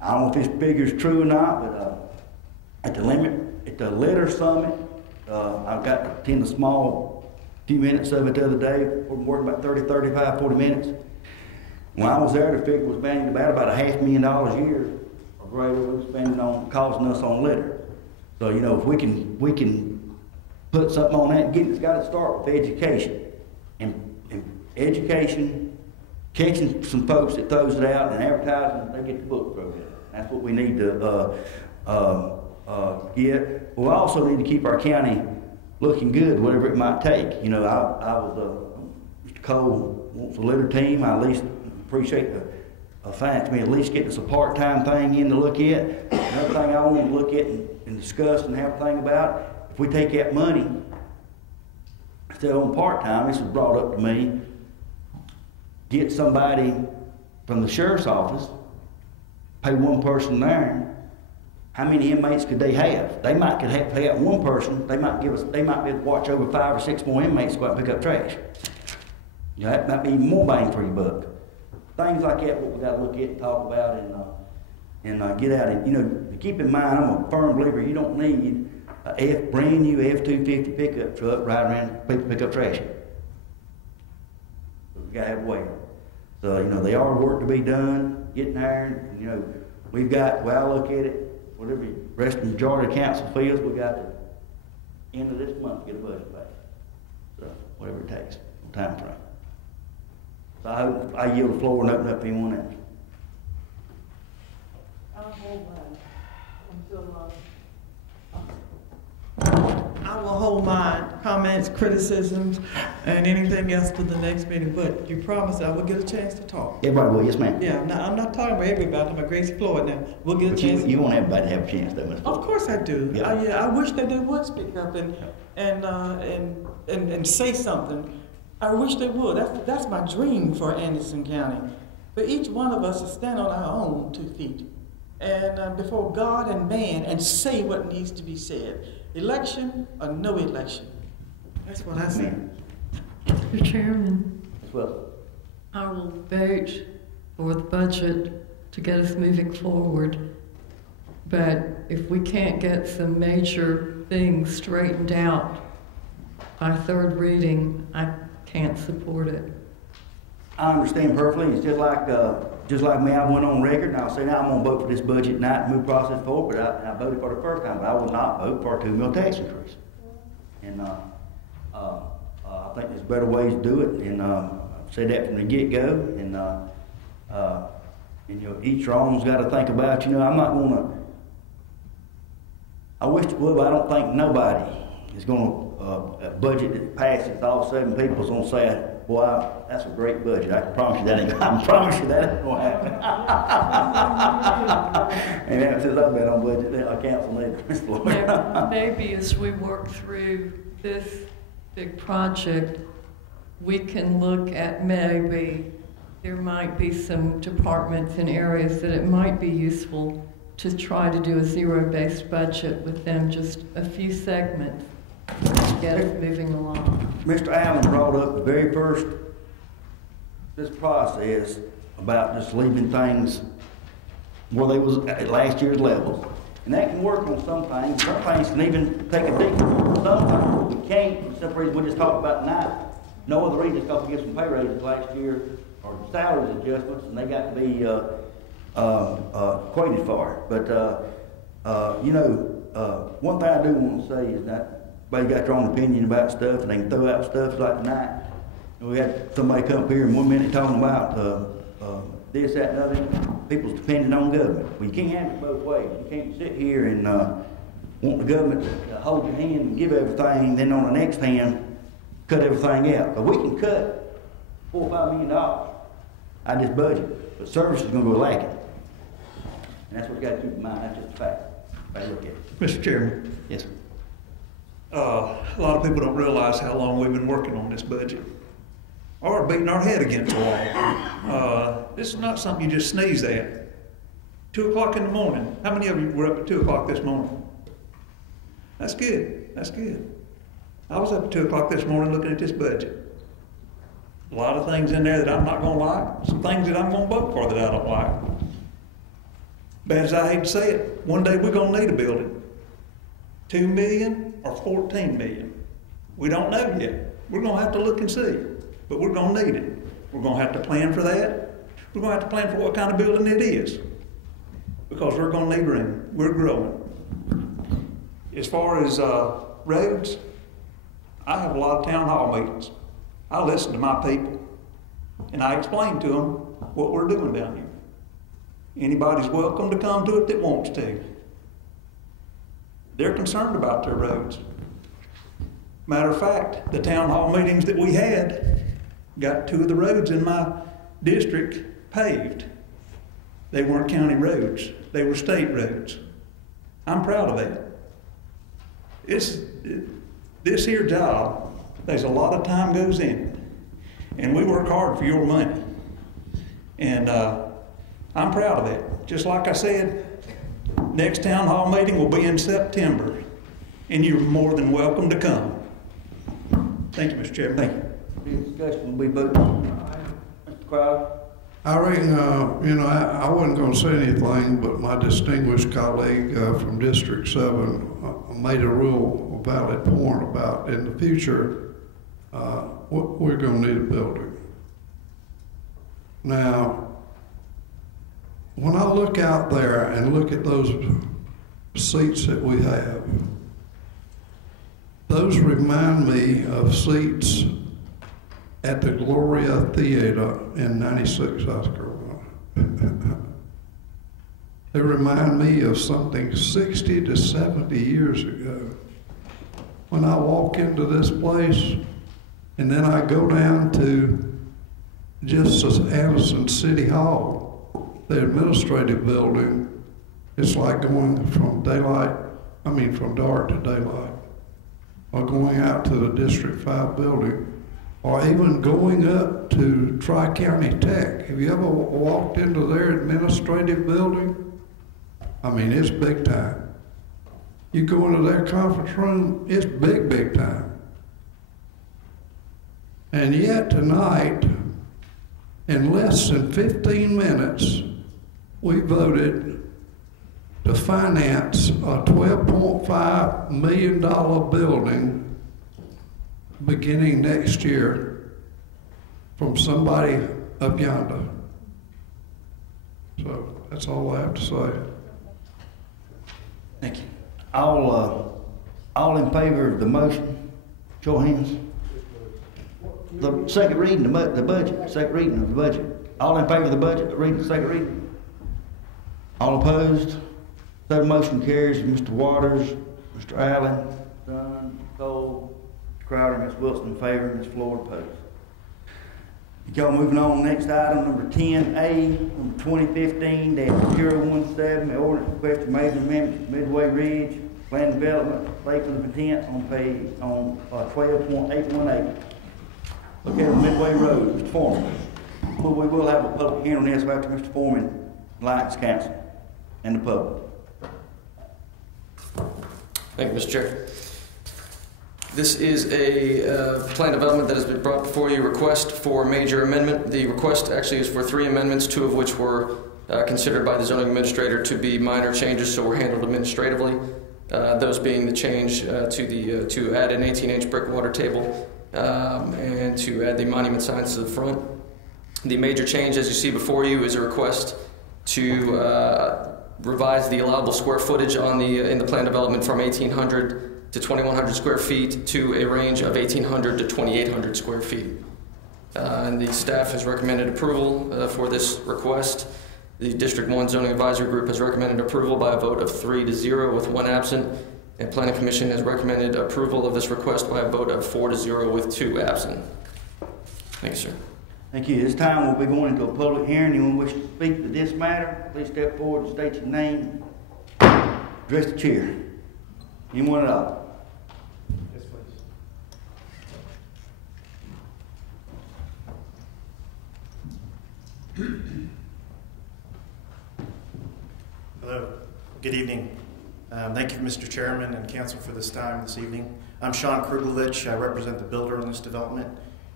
I don't know if this figure's true or not, but at the Litter Summit, I got to attend a few minutes of it the other day. We're working about 30, 35, 40 minutes. When I was there, the figure was bandied about $500,000 a year or greater we were spending on causing us on litter. So, you know, if we can put something on that, again, it's got to start with education. And education, catching some folks that throws it out and advertising, they get the book program. That's what we need to get. We also need to keep our county looking good, whatever it might take. You know, Mr. Cole wants a litter team. I at least appreciate the fact me at least getting us a part-time thing in to look at. Another thing I want to look at and discuss and have a thing about, if we take that money, instead of on part-time, this was brought up to me, get somebody from the sheriff's office, pay one person there. How many inmates could they have? They might could have pay out one person. They might be able to watch over 5 or 6 more inmates to go out and pick up trash. You know, that might be even more bang for your buck. Things like that, what we got to look at and talk about and get out. And you know, keep in mind, I'm a firm believer. You don't need a brand new F-250 pickup truck riding around people pick up trash. We got to have a way. So you know, there are work to be done. Getting there, and, you know, we've got. Well, I look at it. Whatever the rest of the majority of council feels, we got to end of this month to get a budget back. So whatever it takes, time frame. So I yield the floor and open up to anyone else. I'll hold mine until I will hold my comments, criticisms, and anything else to the next meeting. But you promised I will get a chance to talk. Everybody will, yes, ma'am. Yeah, I'm not talking about everybody. I'm a Grace Floyd now. We'll get a chance. You want everybody to have a chance, though, Mr. Of course I do. Yeah. I wish that they would speak up and say something. I wish they would. That's my dream for Anderson County. For each one of us to stand on our own 2 feet and before God and man and say what needs to be said. Election or no election. That's what I say. Mr. Chairman, As well. I will vote for the budget to get us moving forward. But if we can't get some major things straightened out by 3rd reading, I can't support it. I understand perfectly. It's just like me. I went on record, and I'll say now I'm going to vote for this budget tonight and move process forward. But I voted for the first time, but I will not vote for a 2 mil tax increase. And I think there's better ways to do it. And I said that from the get-go. And you know, each wrong's got to think about. You know, I'm not going to. I wish it would, but I don't think nobody is going to a budget that passes. All 7 people is going to say, "Boy, that's a great budget." I can promise you that ain't. I promise you that ain't going to happen. And ever since I've been on budget, I council leader. Maybe as we work through this big project, we can look at maybe there might be some departments and areas that it might be useful to try to do a zero-based budget with them, just a few segments to get us moving along. Mr. Allen brought up the very first, this process about just leaving things where they was at last year's levels. And that can work on some things. Some things can even take a big, sometimes we can't, for some reason we just talked about tonight. No other reason, it's because we get some pay raises last year, or salaries adjustments, and they got to be equated for it. But, you know, one thing I do want to say is that everybody got their own opinion about stuff, and they can throw out stuff like tonight. We had somebody come up here in 1 minute talking about this, that, and other. People's depending on government. Well, you can't have it both ways. You can't sit here and want the government to hold your hand and give everything, then on the next hand, cut everything out. But we can cut $4 or $5 million out of this budget, but service is going to go lacking. And that's what you got to keep in mind. That's just a fact. I look at it. Mr. Chairman. Yes, sir. A lot of people don't realize how long we've been working on this budget, or beating our head against the wall. This is not something you just sneeze at. 2 o'clock in the morning. How many of you were up at 2 o'clock this morning? That's good. That's good. I was up at 2 o'clock this morning looking at this budget. A lot of things in there that I'm not going to like. Some things that I'm going to vote for that I don't like. Bad as I hate to say it, one day we're going to need a building. 2 million or 14 million. We don't know yet. We're going to have to look and see. But we're going to need it. We're going to have to plan for that. We're going to have to plan for what kind of building it is. Because we're going to need room. We're growing. As far as roads, I have a lot of town hall meetings. I listen to my people. And I explain to them what we're doing down here. Anybody's welcome to come to it that wants to. They're concerned about their roads. Matter of fact, the town hall meetings that we had got 2 of the roads in my district paved. They weren't county roads. They were state roads. I'm proud of that. This here job, there's a lot of time goes in it. And we work hard for your money. And I'm proud of that. Just like I said, next town hall meeting will be in September. And you're more than welcome to come. Thank you, Mr. Chairman. Thank you. Any discussion, we vote. Mr. Crowder? I reckon, I wasn't going to say anything, but my distinguished colleague from District 7 made a real valid point about in the future, we're going to need a building. Now, when I look out there and look at those seats that we have, those remind me of seats at the Gloria Theater in 96, South Carolina. They remind me of something 60 to 70 years ago. When I walk into this place, and then I go down to just as Anderson City Hall, the administrative building, it's like going from dark to daylight, or going out to the District 5 building, or even going up to Tri-County Tech. Have you ever walked into their administrative building? I mean, it's big time. You go into their conference room, it's big, big time. And yet tonight, in less than 15 minutes, we voted to finance a $12.5 million building beginning next year from somebody up yonder. So that's all I have to say. Thank you. All in favor of the motion, show of hands. The second reading, the budget, second reading of the budget. All in favor of the budget, reading the second reading. All opposed? So the motion carries. Mr. Waters, Mr. Allen, Dunn, Cole, Mr. Crowder, Ms. Wilson in favor, Ms. Floyd opposed. Y'all moving on, next item, number 10A, number 2015-017, the ordinance requesting major amendments to Midway Ridge, Plan Development, Lake of the Patent on page, 12.818. Look at Midway Road, Mr. Foreman. Well, we will have a public hearing on this after Mr. Foreman enlightens council and the public. Thank you, Mr. Chair. This is a plan development that has been brought before you, request for major amendment. The request actually is for 3 amendments, 2 of which were considered by the zoning administrator to be minor changes, so were handled administratively. Those being the change to add an 18-inch brick water table and to add the monument signs to the front. The major change, as you see before you, is a request to revise the allowable square footage on in the plan development from 1,800 to 2,100 square feet to a range of 1,800 to 2,800 square feet. And the staff has recommended approval for this request. The District 1 Zoning Advisory Group has recommended approval by a vote of 3-0 with 1 absent. And Planning Commission has recommended approval of this request by a vote of 4-0 with 2 absent. Thank you, sir. Thank you. This time we'll be going into a public hearing. Anyone wish to speak to this matter, please step forward and state your name. Address the chair. Anyone at all? Yes, please. Good evening. Thank you, Mr. Chairman and Council, for this time this evening. I'm Sean Kruglovich. I represent the builder on this development,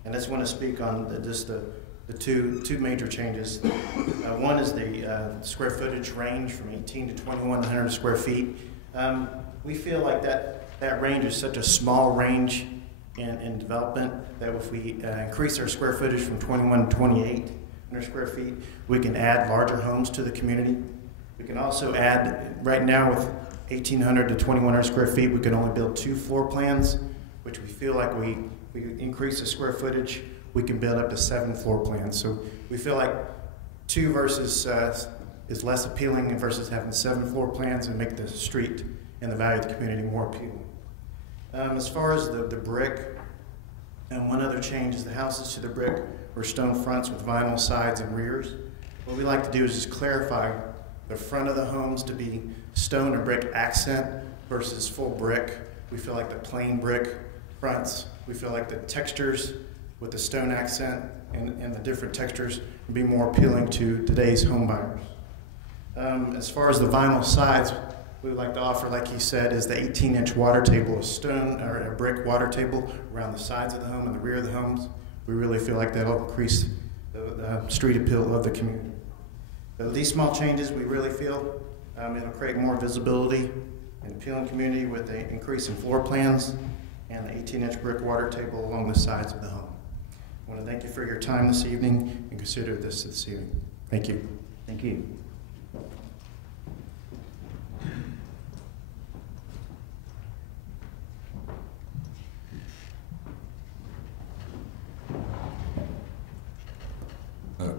and I just want to speak on the two major changes. One is the square footage range from 18 to 2,100 square feet. We feel like that range is such a small range in development that if we increase our square footage from 21 to 2,800 square feet, we can add larger homes to the community. We can also add, right now with 1,800 to 2,100 square feet, we can only build 2 floor plans, which we feel like we increase the square footage, we can build up to 7 floor plans. So we feel like 2 versus is less appealing versus having 7 floor plans and make the street and the value of the community more appealing. As far as the brick, and one other change is the houses to the brick or stone fronts with vinyl sides and rears. What we like to do is just clarify the front of the homes to be stone or brick accent versus full brick. We feel like the plain brick fronts, we feel like the textures with the stone accent and the different textures would be more appealing to today's home buyers. As far as the vinyl sides, we would like to offer, like he said, is the 18-inch water table, a stone or a brick water table around the sides of the home and the rear of the homes. We really feel like that'll increase the street appeal of the community. So these small changes, we really feel it'll create more visibility and appealing community with the increase in floor plans and the 18-inch brick water table along the sides of the home. I want to thank you for your time this evening and consider this evening. Thank you. Thank you.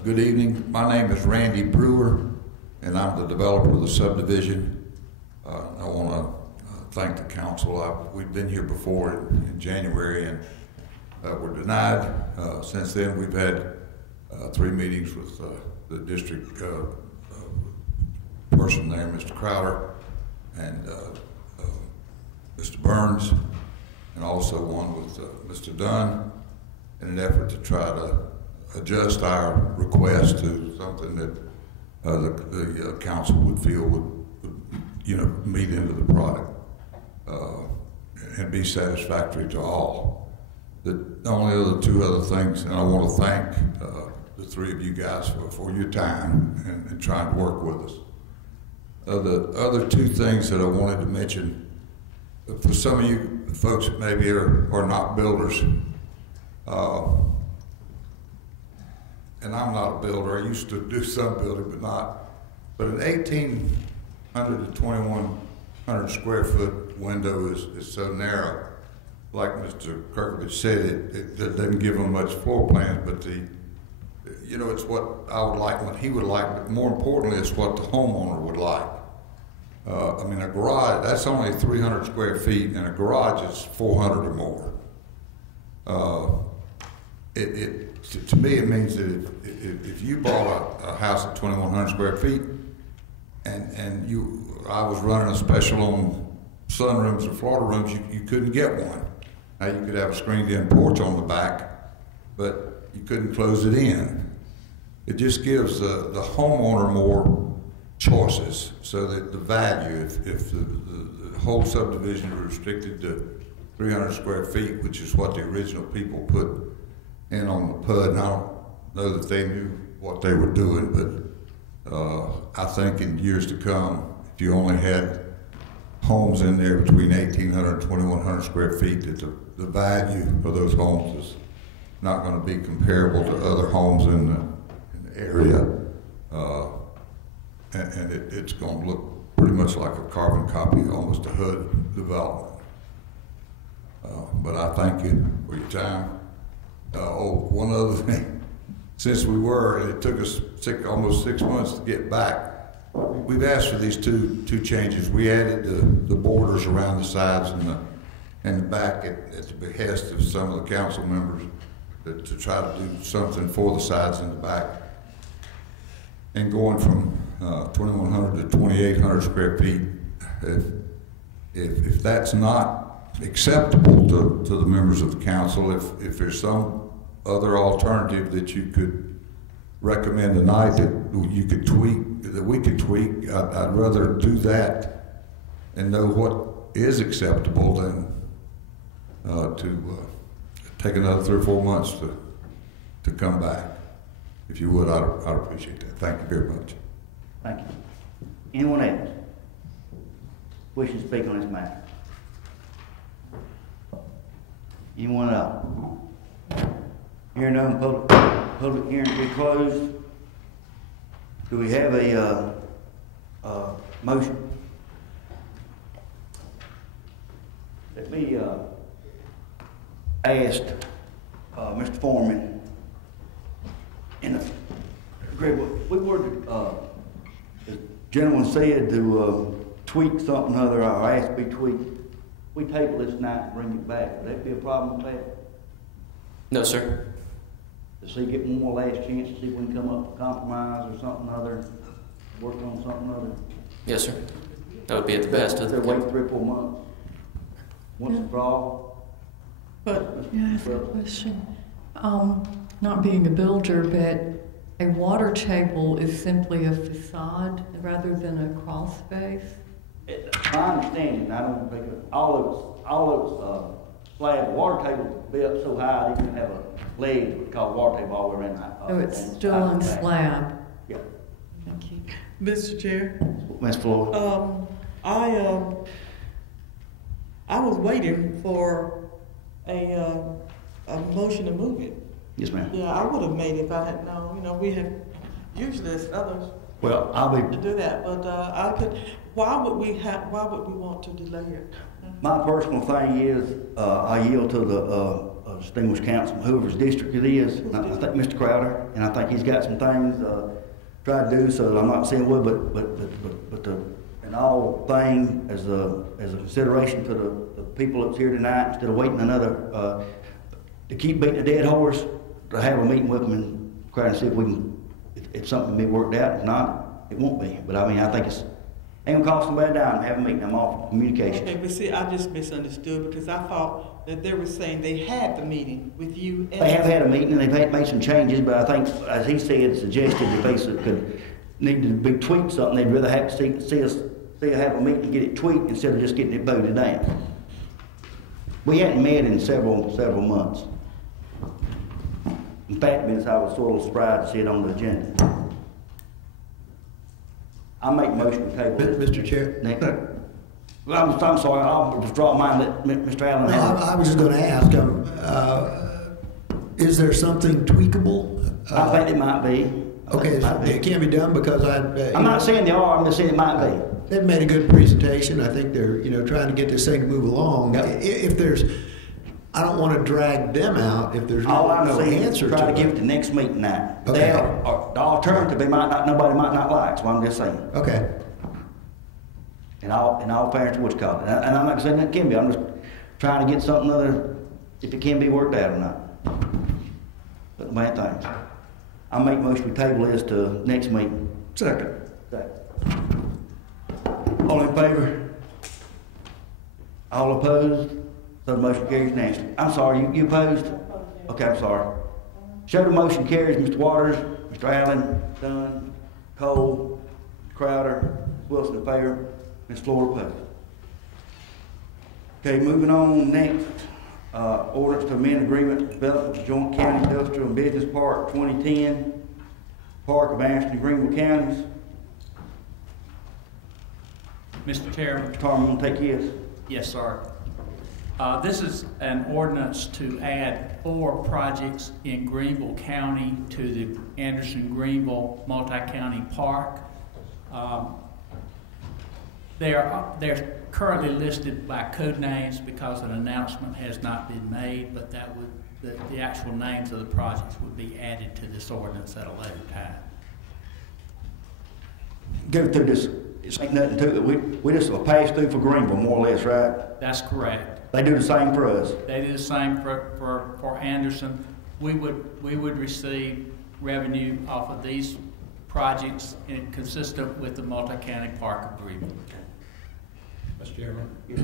Good evening. My name is Randy Brewer, and I'm the developer of the subdivision. I want to thank the council. We've been here before in January, and were denied. Since then, we've had 3 meetings with the district person there, Mr. Crowder, and Mr. Burns, and also one with Mr. Dunn, in an effort to try to adjust our request to something that the council would feel would meet into the product and be satisfactory to all. The only other 2 other things, and I want to thank the 3 of you guys for your time and trying to work with us. The other 2 things that I wanted to mention, for some of you folks that maybe are not builders, and I'm not a builder. I used to do some building, but not. But an 1,800 to 2,100 square foot window is so narrow. Like Mr. Kirkovich said, it doesn't give them much floor plans, but it's what I would like, what he would like, but more importantly, it's what the homeowner would like. I mean, a garage, that's only 300 square feet, and a garage is 400 or more. To me, it means that if you bought a house at 2,100 square feet, and I was running a special on sunrooms or Florida rooms, you couldn't get one. Now you could have a screened-in porch on the back, but you couldn't close it in. It just gives the homeowner more choices, so that the value, if the whole subdivision is restricted to 300 square feet, which is what the original people put in on the PUD, and I don't know that they knew what they were doing, but I think in years to come, if you only had homes in there between 1,800 and 2,100 square feet, that the value of those homes is not going to be comparable to other homes in the area, and it's going to look pretty much like a carbon copy, almost a HUD development. But I thank you for your time. One other thing, since it took us almost 6 months to get back, we've asked for these two changes. We added the borders around the sides and the back at the behest of some of the council members to try to do something for the sides and the back. And going from 2,100 to 2,800 square feet, if that's not acceptable to the members of the council, if there's some other alternative that you could recommend tonight that you could tweak can tweak. I'd rather do that and know what is acceptable than to take another 3 or 4 months to come back. If you would, I'd appreciate that. Thank you very much. Thank you. Anyone else wishing to speak on this matter? Anyone else? Hearing none, public hearing to be closed. Do we have a motion? Let me ask Mr. Foreman, and Greg, we were, the gentleman said to tweak something other, or ask to be tweaked. We table this tonight and bring it back. Would that be a problem with that? No, sir. To see, get one more last chance to see if we can come up with a compromise or something other, work on something other? Yes, sir. That would be at the best of They're waiting 3 or 4 months. Once and for all. But Yeah, I have a question. Not being a builder, but a water table is simply a facade rather than a crawl space? My understanding, I don't think all of it's slab. Water table will be up so high they can have a leg called water table all the way around. So it's still on slab? Yeah. Thank you. Mr. Chair, Ms. Floyd. I was waiting for a motion to move it. Yes, ma'am. Yeah, I would have made it if I had known. You know, we have usually there's others Well, I'll to be. do that, but I could. Why would we want to delay it? My personal thing is, I yield to the distinguished council, whoever's district it is. And I think Mr. Crowder, and I think he's got some things try to do. So I'm not saying would, but in all thing as a consideration to the people that's here tonight, instead of waiting another to keep beating a dead horse, to have a meeting with them and try to see if we can, if something can be worked out. If not, it won't be. But I mean, I think it's ain't gonna cost somebody a dime to have a meeting. I'm all for communication. Okay, but see, I just misunderstood because I thought that they were saying they had the meeting with you. And They have had a meeting and they've made some changes, but I think, as he said, suggested that they could need to be tweaked something. They'd rather have to see us have a meeting and get it tweaked instead of just getting it voted down. We hadn't met in several months. In fact, I was sort of surprised to see it on the agenda. I make a motion to table this. Mr. Chair? Next. Well, I'm sorry, I'll withdraw mine, let Mr. Allen No, have it. I was just going to ask, is there something tweakable? I think it might be. Okay, it can be done because I'm not saying they are, I'm just saying it might be. they've made a good presentation. I think they're, trying to get this thing to move along. Yep. If there's, I don't want to drag them out if there's All no I'm saying is answer try to to give it. it the next meeting night. Okay. They are, the alternative, nobody might not like, so I'm just saying. Okay. In all fairness to what's called. And I'm not saying it can be, I'm just trying to get something other, if it can be worked out or not. But the main thing, I make motion we table this to next meeting. Second. All in favor? All opposed? So the motion carries unanimously. I'm sorry, you opposed? Okay, I'm sorry. Show the motion carries. Mr. Waters, Mr. Allen, Dunn, Cole, Crowder, Wilson in favor, Ms. Flora opposed. Okay, moving on next. Ordinance to amend agreement to develop the Joint County Industrial and Business Park 2010, Park of Anderson and Greenville Counties. Mr. Chairman. Tom, you want to take this? Yes, sir. This is an ordinance to add 4 projects in Greenville County to the Anderson-Greenville Multi-County Park. They're currently listed by code names because an announcement has not been made, but that would the actual names of the projects would be added to this ordinance at a later time. Go through this. It ain't nothing to it. We just a pass through for Greenville, more or less, right? That's correct. They do the same for us. They do the same for Anderson. We would receive revenue off of these projects consistent with the multi-county park agreement. Mr. Chairman. Yes,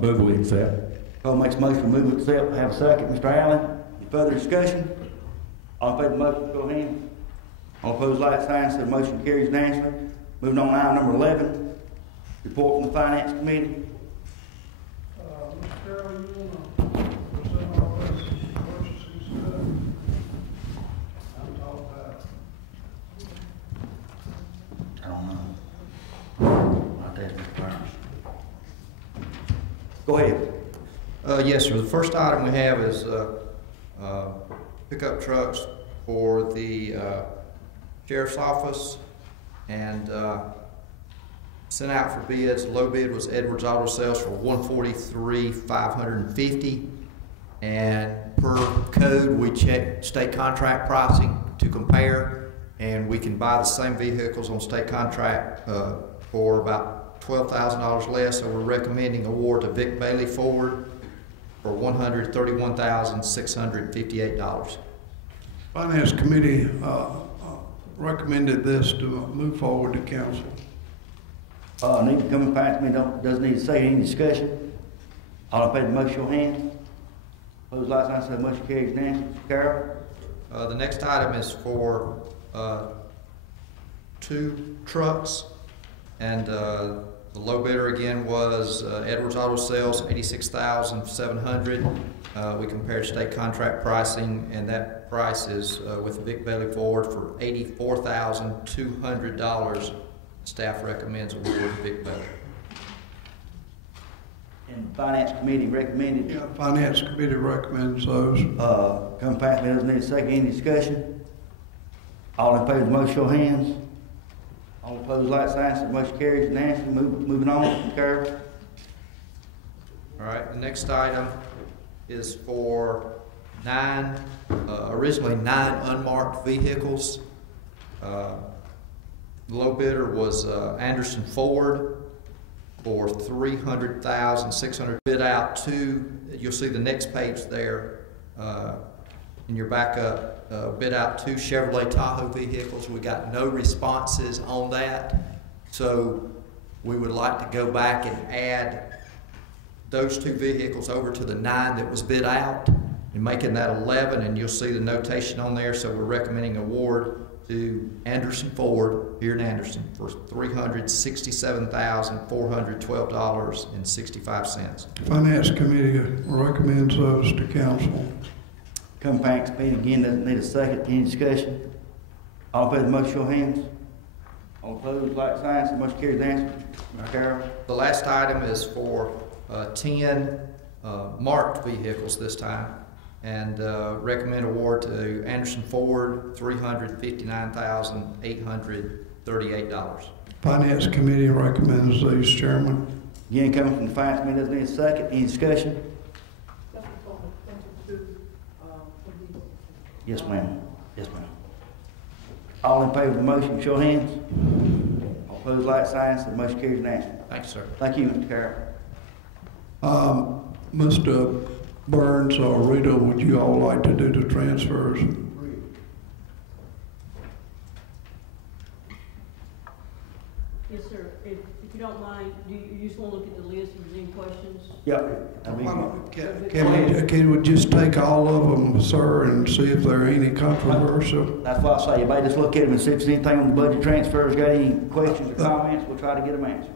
Move we accept. Cole makes a motion to move it, accept. Have a second, Mr. Allen. Any further discussion? All in favor of the motion, go ahead. All opposed, like sign, so the motion carries unanimously. Moving on to item number 11, report from the Finance Committee. Mr. Carroll, you want to present all this purchasing stuff? I'm talking about. I don't know. I'll ask Mr. Burns. Go ahead. Yes, sir. The first item we have is pickup trucks for the sheriff's office, and sent out for bids. The low bid was Edwards Auto Sales for $143,550, and per code we checked state contract pricing to compare, and we can buy the same vehicles on state contract for about $12,000 less. So we're recommending award to Vic Bailey Ford for $131,658. Finance Committee recommended this to move forward to council. Need to come in Finance Committee, doesn't need to say any discussion. All in favor of the motion, show hands. Opposed, like sign, so the motion carries unanimously. Carol? The next item is for 2 trucks, and the low bidder again was Edwards Auto Sales, $86,700. We compared state contract pricing, and that price is with Vic Bailey Ford for $84,200. Staff recommends award to Vic Bailey. And the Finance Committee recommended. Yeah, Finance Committee recommends those. Come Finance Committee, doesn't need a second, any discussion? All in favor of the motion, show hands. All opposed, like sign, so the motion carries unanimously. Moving on, Carol. All right, the next item is for originally 9 unmarked vehicles. The low bidder was Anderson Ford for $300,600. Bid out 2. You'll see the next page there in your backup. Bid out 2 Chevrolet Tahoe vehicles. We got no responses on that, so we would like to go back and add those 2 vehicles over to the 9 that was bid out, and making that 11. And you'll see the notation on there. So we're recommending award to Anderson Ford here in Anderson for $367,412.65. Finance Committee recommends those to council. Come Finance Committee again, doesn't need a second, any discussion? All in favor of the motion, show hands. All opposed, like sign, so the motion carries unanimously. Carol? The last item is for 10 marked vehicles this time, and recommend award to Anderson Ford, $359,838. Finance Committee recommends these, Chairman. Again, coming from the Finance Committee, doesn't need a second, any discussion? Yes, ma'am. Yes, ma'am. All in favor of the motion, show hands. All opposed, like sign, so the motion carries unanimously. Thanks, sir. Thank you, Mr. Carroll. Mr. Burns or Rita, would you all like to do the transfers? Yes, sir. If you don't mind, do you just want to look at the list if there's any questions? Yep. Can we just take all of them, sir, and see if there are any controversial? That's why I say, everybody just look at them and see if there's anything on the budget transfers, got any questions or comments, we'll try to get them answered.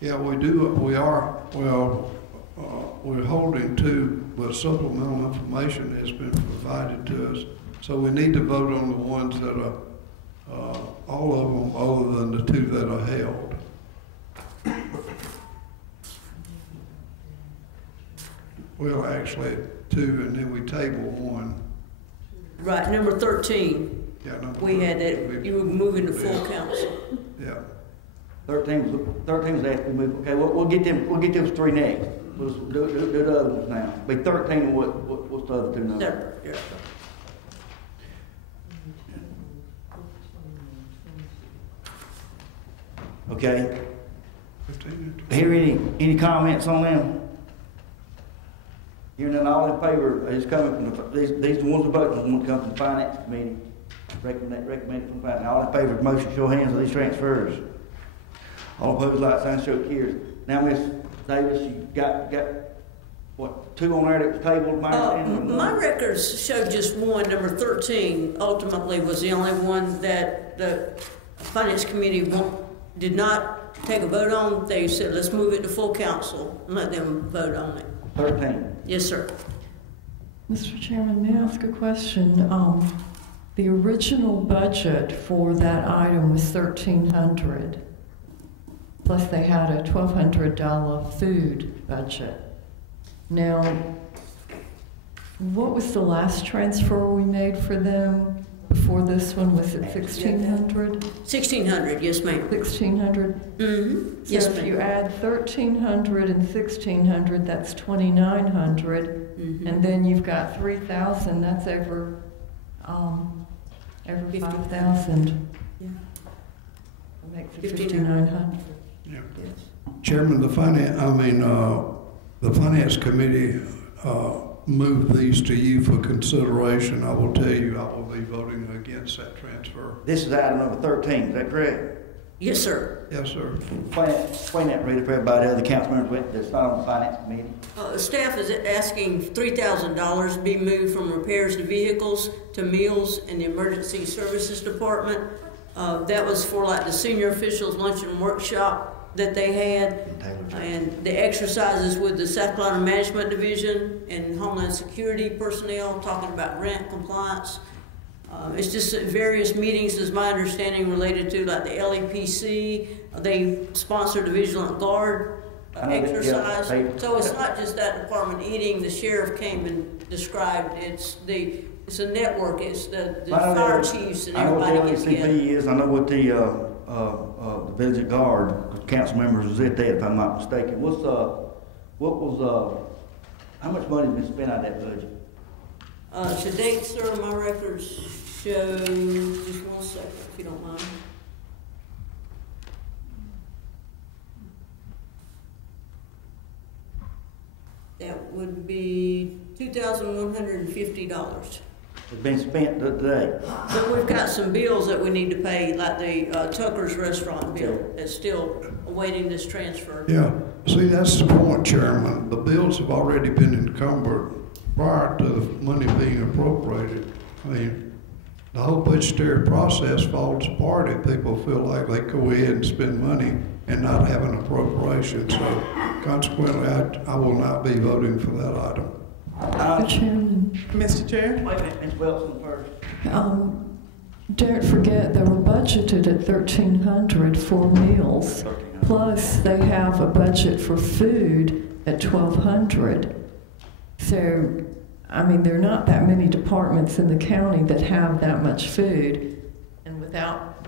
Yeah, we do. We are. Well, we're holding 2, but supplemental information has been provided to us. So we need to vote on the ones that are, all of them other than the 2 that are held. Well, actually 2, and then we table 1. Right, number 13. Yeah, number we 13. Had that, you were moving to full council. Yeah. 13 was asked to move. Okay, we'll get those 3 next. We'll do the other ones now. Be 13 and what's the other 2 numbers? Yeah. Okay. Hear any comments on them? Hearing none, all in favor, is coming from these are the ones we're voting on, the ones come from the Finance Committee. Recommended from Finance. All in favor of the motion, show hands on these transfers. All opposed, like sign, show carries. Now, Ms. Davis, you got what, 2 on there that was tabled, My records showed just one, number 13, ultimately was the only one that the Finance Committee did not take a vote on. They said, let's move it to full council and let them vote on it. 13. Yes, sir. Mr. Chairman, may I ask a question? The original budget for that item was $1,300. Plus they had a $1,200 food budget. Now, what was the last transfer we made for them before this one? Was it $1,600? $1,600, yes, ma'am. $1,600? Mm-hmm. So Yes, if ma'am. you add $1,300 and $1,600, that's $2,900, Mm-hmm. and then you've got $3,000. That's over 5,000. Yeah. That makes it $5,900. Yeah. Yes. Chairman, the Finance Committee moved these to you for consideration. I will tell you, I will be voting against that transfer. This is item number 13, is that correct? Yes, sir. Yes, sir. Explain that really for everybody, other council members that's not on the Finance Committee. Staff is asking $3,000 be moved from repairs to vehicles to meals in the Emergency Services Department. That was for like the senior officials luncheon workshop that they had, and the exercises with the South Carolina Management Division and Homeland Security personnel talking about rent compliance. It's just various meetings, is my understanding, related to like the LEPC. They sponsored the Vigilant Guard exercise. So it's not just that department eating. The sheriff came and described it's a network. It's the fire chiefs and everybody gets together. I know what the LEPC is. I know what the Vigilant Guard council members was at that, if I'm not mistaken. How much money has been spent out of that budget? To date, sir, my records show, just 1 second, if you don't mind. That would be $2,150. It's been spent today. But we've got some bills that we need to pay, like the Tucker's Restaurant bill that's still awaiting this transfer. Yeah, see, that's the point, Chairman. The bills have already been encumbered prior to the money being appropriated. I mean, the whole budgetary process falls apart if people feel like they go ahead and spend money and not have an appropriation. So consequently, I will not be voting for that item. Mr. Chairman. Mr. Chair? Wait a minute, Ms. Wilson first. Don't forget they were budgeted at $1,300 for meals. Plus they have a budget for food at $1,200. So, I mean, there are not that many departments in the county that have that much food, and without,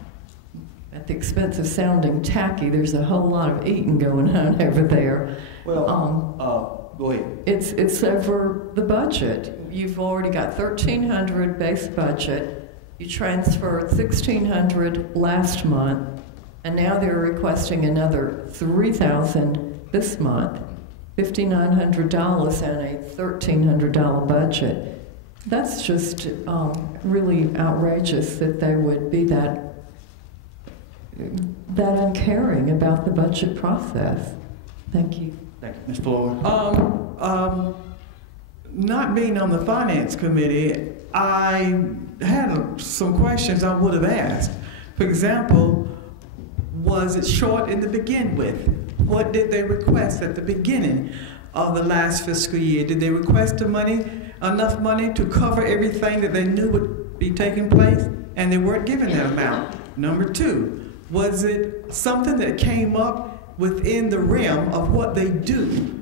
at the expense of sounding tacky, there's a whole lot of eating going on over there. Well, go ahead. It's over the budget. You've already got $1,300 base budget. You transferred $1,600 last month, and now they're requesting another $3,000 this month. $5,900 and a $1,300 budget. That's just really outrageous that they would be that uncaring about the budget process. Thank you. Thank you. Ms. Floyd? Not being on the Finance Committee, I had some questions I would have asked. For example, was it short in the begin with? What did they request at the beginning of the last fiscal year? Did they request enough money to cover everything that they knew would be taking place, and they weren't given that amount? Number two, was it something that came up within the realm of what they do?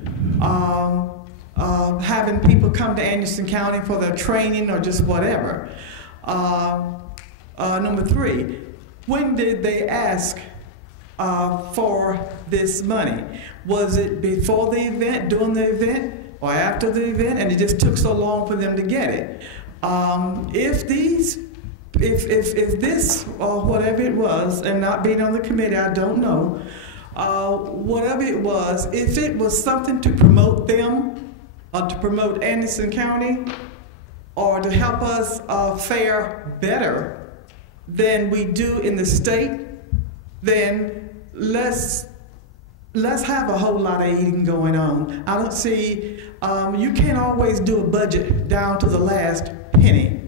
Having people come to Anderson County for their training or just whatever. Number three, when did they ask for this money? Was it before the event, during the event, or after the event, and it just took so long for them to get it? If this, or whatever it was, and not being on the committee, I don't know, whatever it was, if it was something to promote them, or to promote Anderson County, or to help us fare better than we do in the state, then let's let's have a whole lot of eating going on. I don't see, you can't always do a budget down to the last penny.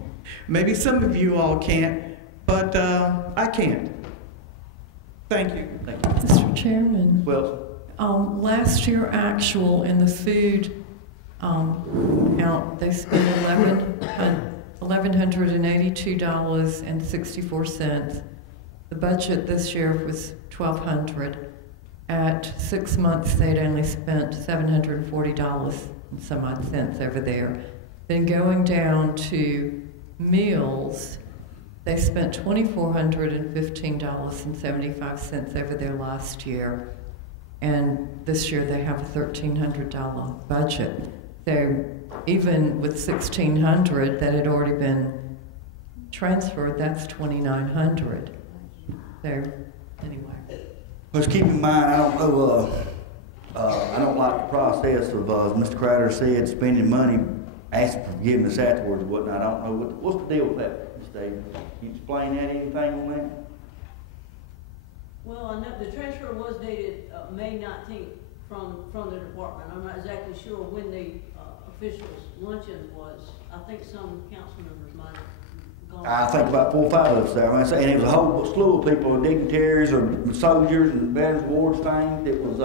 Maybe some of you all can't, but I can't. Thank you. Thank you. Mr. Chairman. Well, last year actual in the food count, they spent $1,182.64. The budget this year was $1,200. At 6 months, they'd only spent $740 and some odd cents over there. Then going down to meals, they spent $2,415.75 over there last year. And this year they have a $1,300 budget. So even with $1,600 that had already been transferred, that's $2,900. So anyway. let's keep in mind, I don't know, I don't like the process of, as Mr. Crowder said, spending money, asking for forgiveness afterwards and whatnot. I don't know, what's the deal with that, Ms. Davis? Can you explain that, anything on that? Well, I know the transfer was dated May 19th from the department. I'm not exactly sure when the officials' luncheon was. I think some council members might have gone. I think about 4 or 5 of us there. And it was a whole slew of people, dignitaries or soldiers and veterans awards things. It was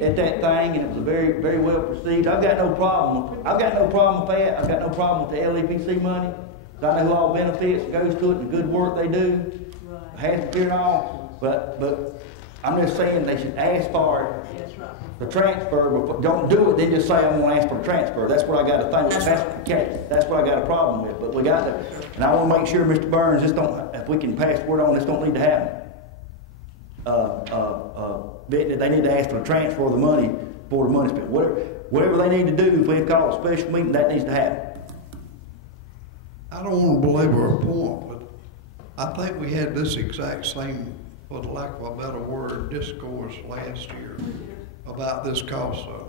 at that thing, and it was very, very well received. I've got no problem with that. I've got no problem with the LEPC money. I know who all benefits goes to it and the good work they do. Right. Half the and all. But I'm just saying they should ask for the transfer. But don't do it, then just say I'm going to ask for the transfer. That's what I got to think. That's the case. That's what I got a problem with. But we got to, and I want to make sure, Mr. Burns, this don't. If we can pass word on, this don't need to happen. They need to ask for the transfer of the money before the money's spent. Whatever they need to do, if we call a special meeting, that needs to happen. I don't want to belabor a point, but I think we had this exact same, for the lack of a better word, discourse last year about this cost of.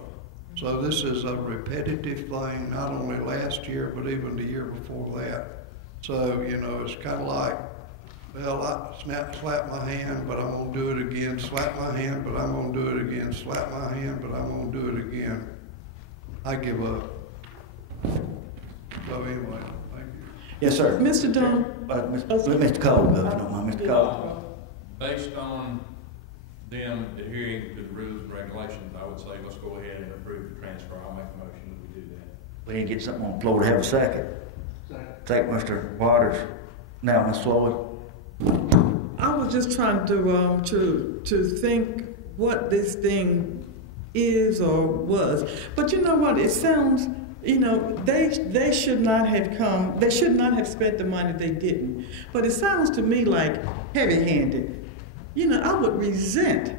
So this is a repetitive thing, not only last year, but even the year before that. So, you know, it's kind of like, well, I slap my hand, but I'm going to do it again, slap my hand, but I'm going to do it again, slap my hand, but I'm going to do it again. I give up. So anyway, thank you. Yes, sir. Mr. Dunn. Mr. Cole, if you don't mind, Mr. Cole. Based on them adhering to the rules and regulations, I would say let's go ahead and approve the transfer. I'll make a motion that we do that. We need to get something on the floor to have a second. Take Mr. Waters. Now, Ms. Floyd. I was just trying to think what this thing is or was. But you know what? It sounds, you know, they should not have come. They should not have spent the money they didn't. But it sounds to me like heavy-handed. You know, I would resent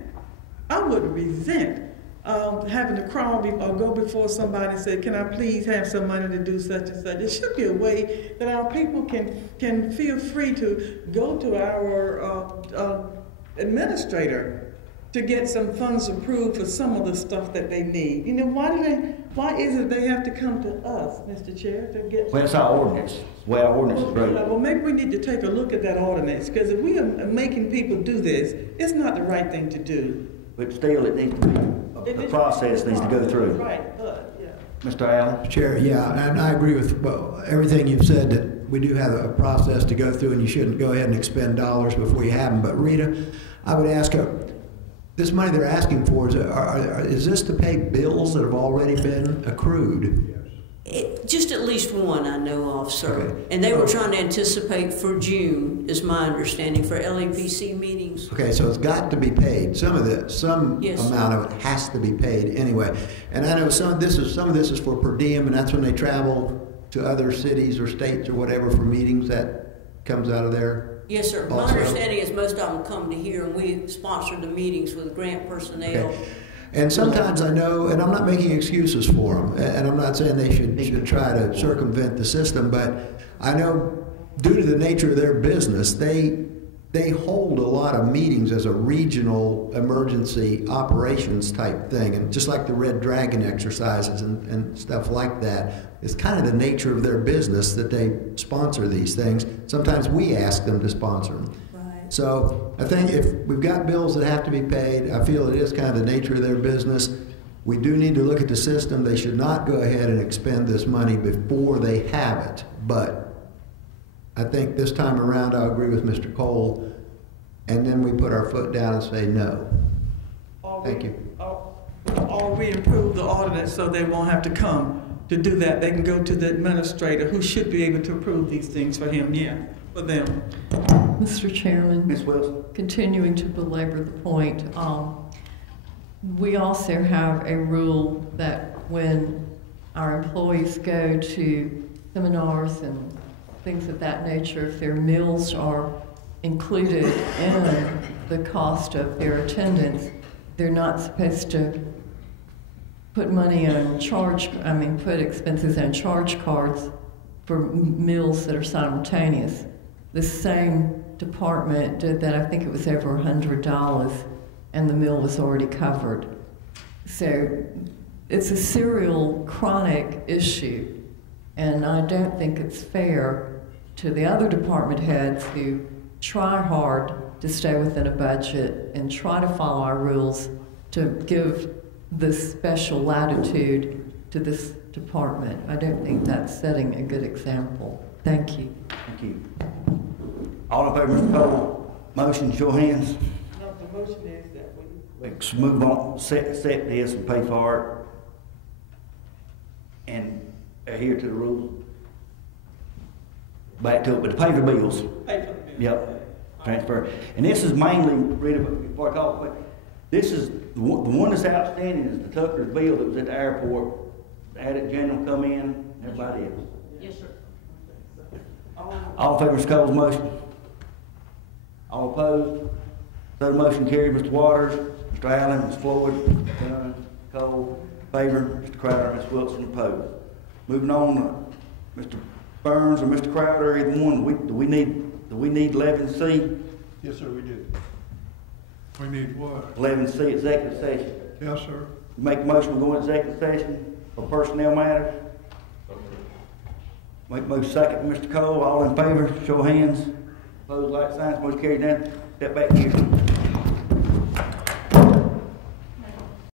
having to crawl or go before somebody and say, can I please have some money to do such and such. There should be a way that our people can feel free to go to our administrator to get some funds approved for some of the stuff that they need. You know, why is it they have to come to us, Mr. Chair, to get? Well, it's our ordinance. The way our ordinance is written. Well, maybe we need to take a look at that ordinance, because if we are making people do this, it's not the right thing to do. But still, it needs to be, the process needs to go through. Right, but, yeah. Mr. Allen? Chair, yeah, and I agree with everything you've said, that we do have a process to go through and you shouldn't go ahead and expend dollars before you have them. But Rita, I would ask, this money they're asking for, is this to pay bills that have already been accrued? Just at least one I know of, sir. Okay. And they were trying to anticipate for June, is my understanding, for LEPC meetings. Okay, so it's got to be paid. Some Yes. amount of it has to be paid anyway. And I know some of this is for per diem, and that's when they travel to other cities or states or whatever for meetings. That comes out of there. Yes, sir. My understanding is most of them come to here, and we sponsor the meetings with grant personnel. Okay. And sometimes I know, and I'm not making excuses for them, and I'm not saying they should try to circumvent the system, but I know due to the nature of their business, they hold a lot of meetings as a regional emergency operations type thing, and just like the Red Dragon exercises and stuff like that. It's kind of the nature of their business that they sponsor these things. Sometimes we ask them to sponsor them. Right. So I think if we've got bills that have to be paid, I feel it is kind of the nature of their business. We do need to look at the system. They should not go ahead and expend this money before they have it. But I think this time around, I agree with Mr. Cole. And then we put our foot down and say no. Thank you. Or we improve the ordinance so they won't have to come to do that. They can go to the administrator who should be able to approve these things for him, for them. Mr. Chairman. Ms. Wilson. Continuing to belabor the point, we also have a rule that when our employees go to seminars and things of that nature, if their meals are included in the cost of their attendance, they're not supposed to put money on put expenses on charge cards for meals that are simultaneous. The same department did that. I think it was over $100, and the meal was already covered. So it's a serial, chronic issue, and I don't think it's fair to the other department heads who try hard to stay within a budget and try to follow our rules to give this special latitude to this department. I don't think that's setting a good example. Thank you. Thank you. All in favor, Mr. Cole? Motion, show of hands. No, the motion is that we... Let's move on, set this and pay for it. And adhere to the rules. Back to it, but to pay for bills. Pay for the bills. Yep, transfer. And this is mainly, before I call it, this is, the one that's outstanding is the Tucker's bill that was at the airport. Added General come in, everybody else. Yes, sir. All in favor of Mr. Cole's motion? All opposed? So the motion carried. Mr. Waters, Mr. Allen, Ms. Floyd, Cole, favor, Mr. Crowder, Ms. Wilson, opposed. Moving on, Mr. Burns or Mr. Crowder, either one, do we need 11C? Yes, sir, we do. We need what? 11C, executive session. Yes, sir. You make a motion, we go into executive session for personnel matters. Make a motion second, Mr. Cole, all in favor, show of hands. Opposed, like signs, motion carried. Now, step back here.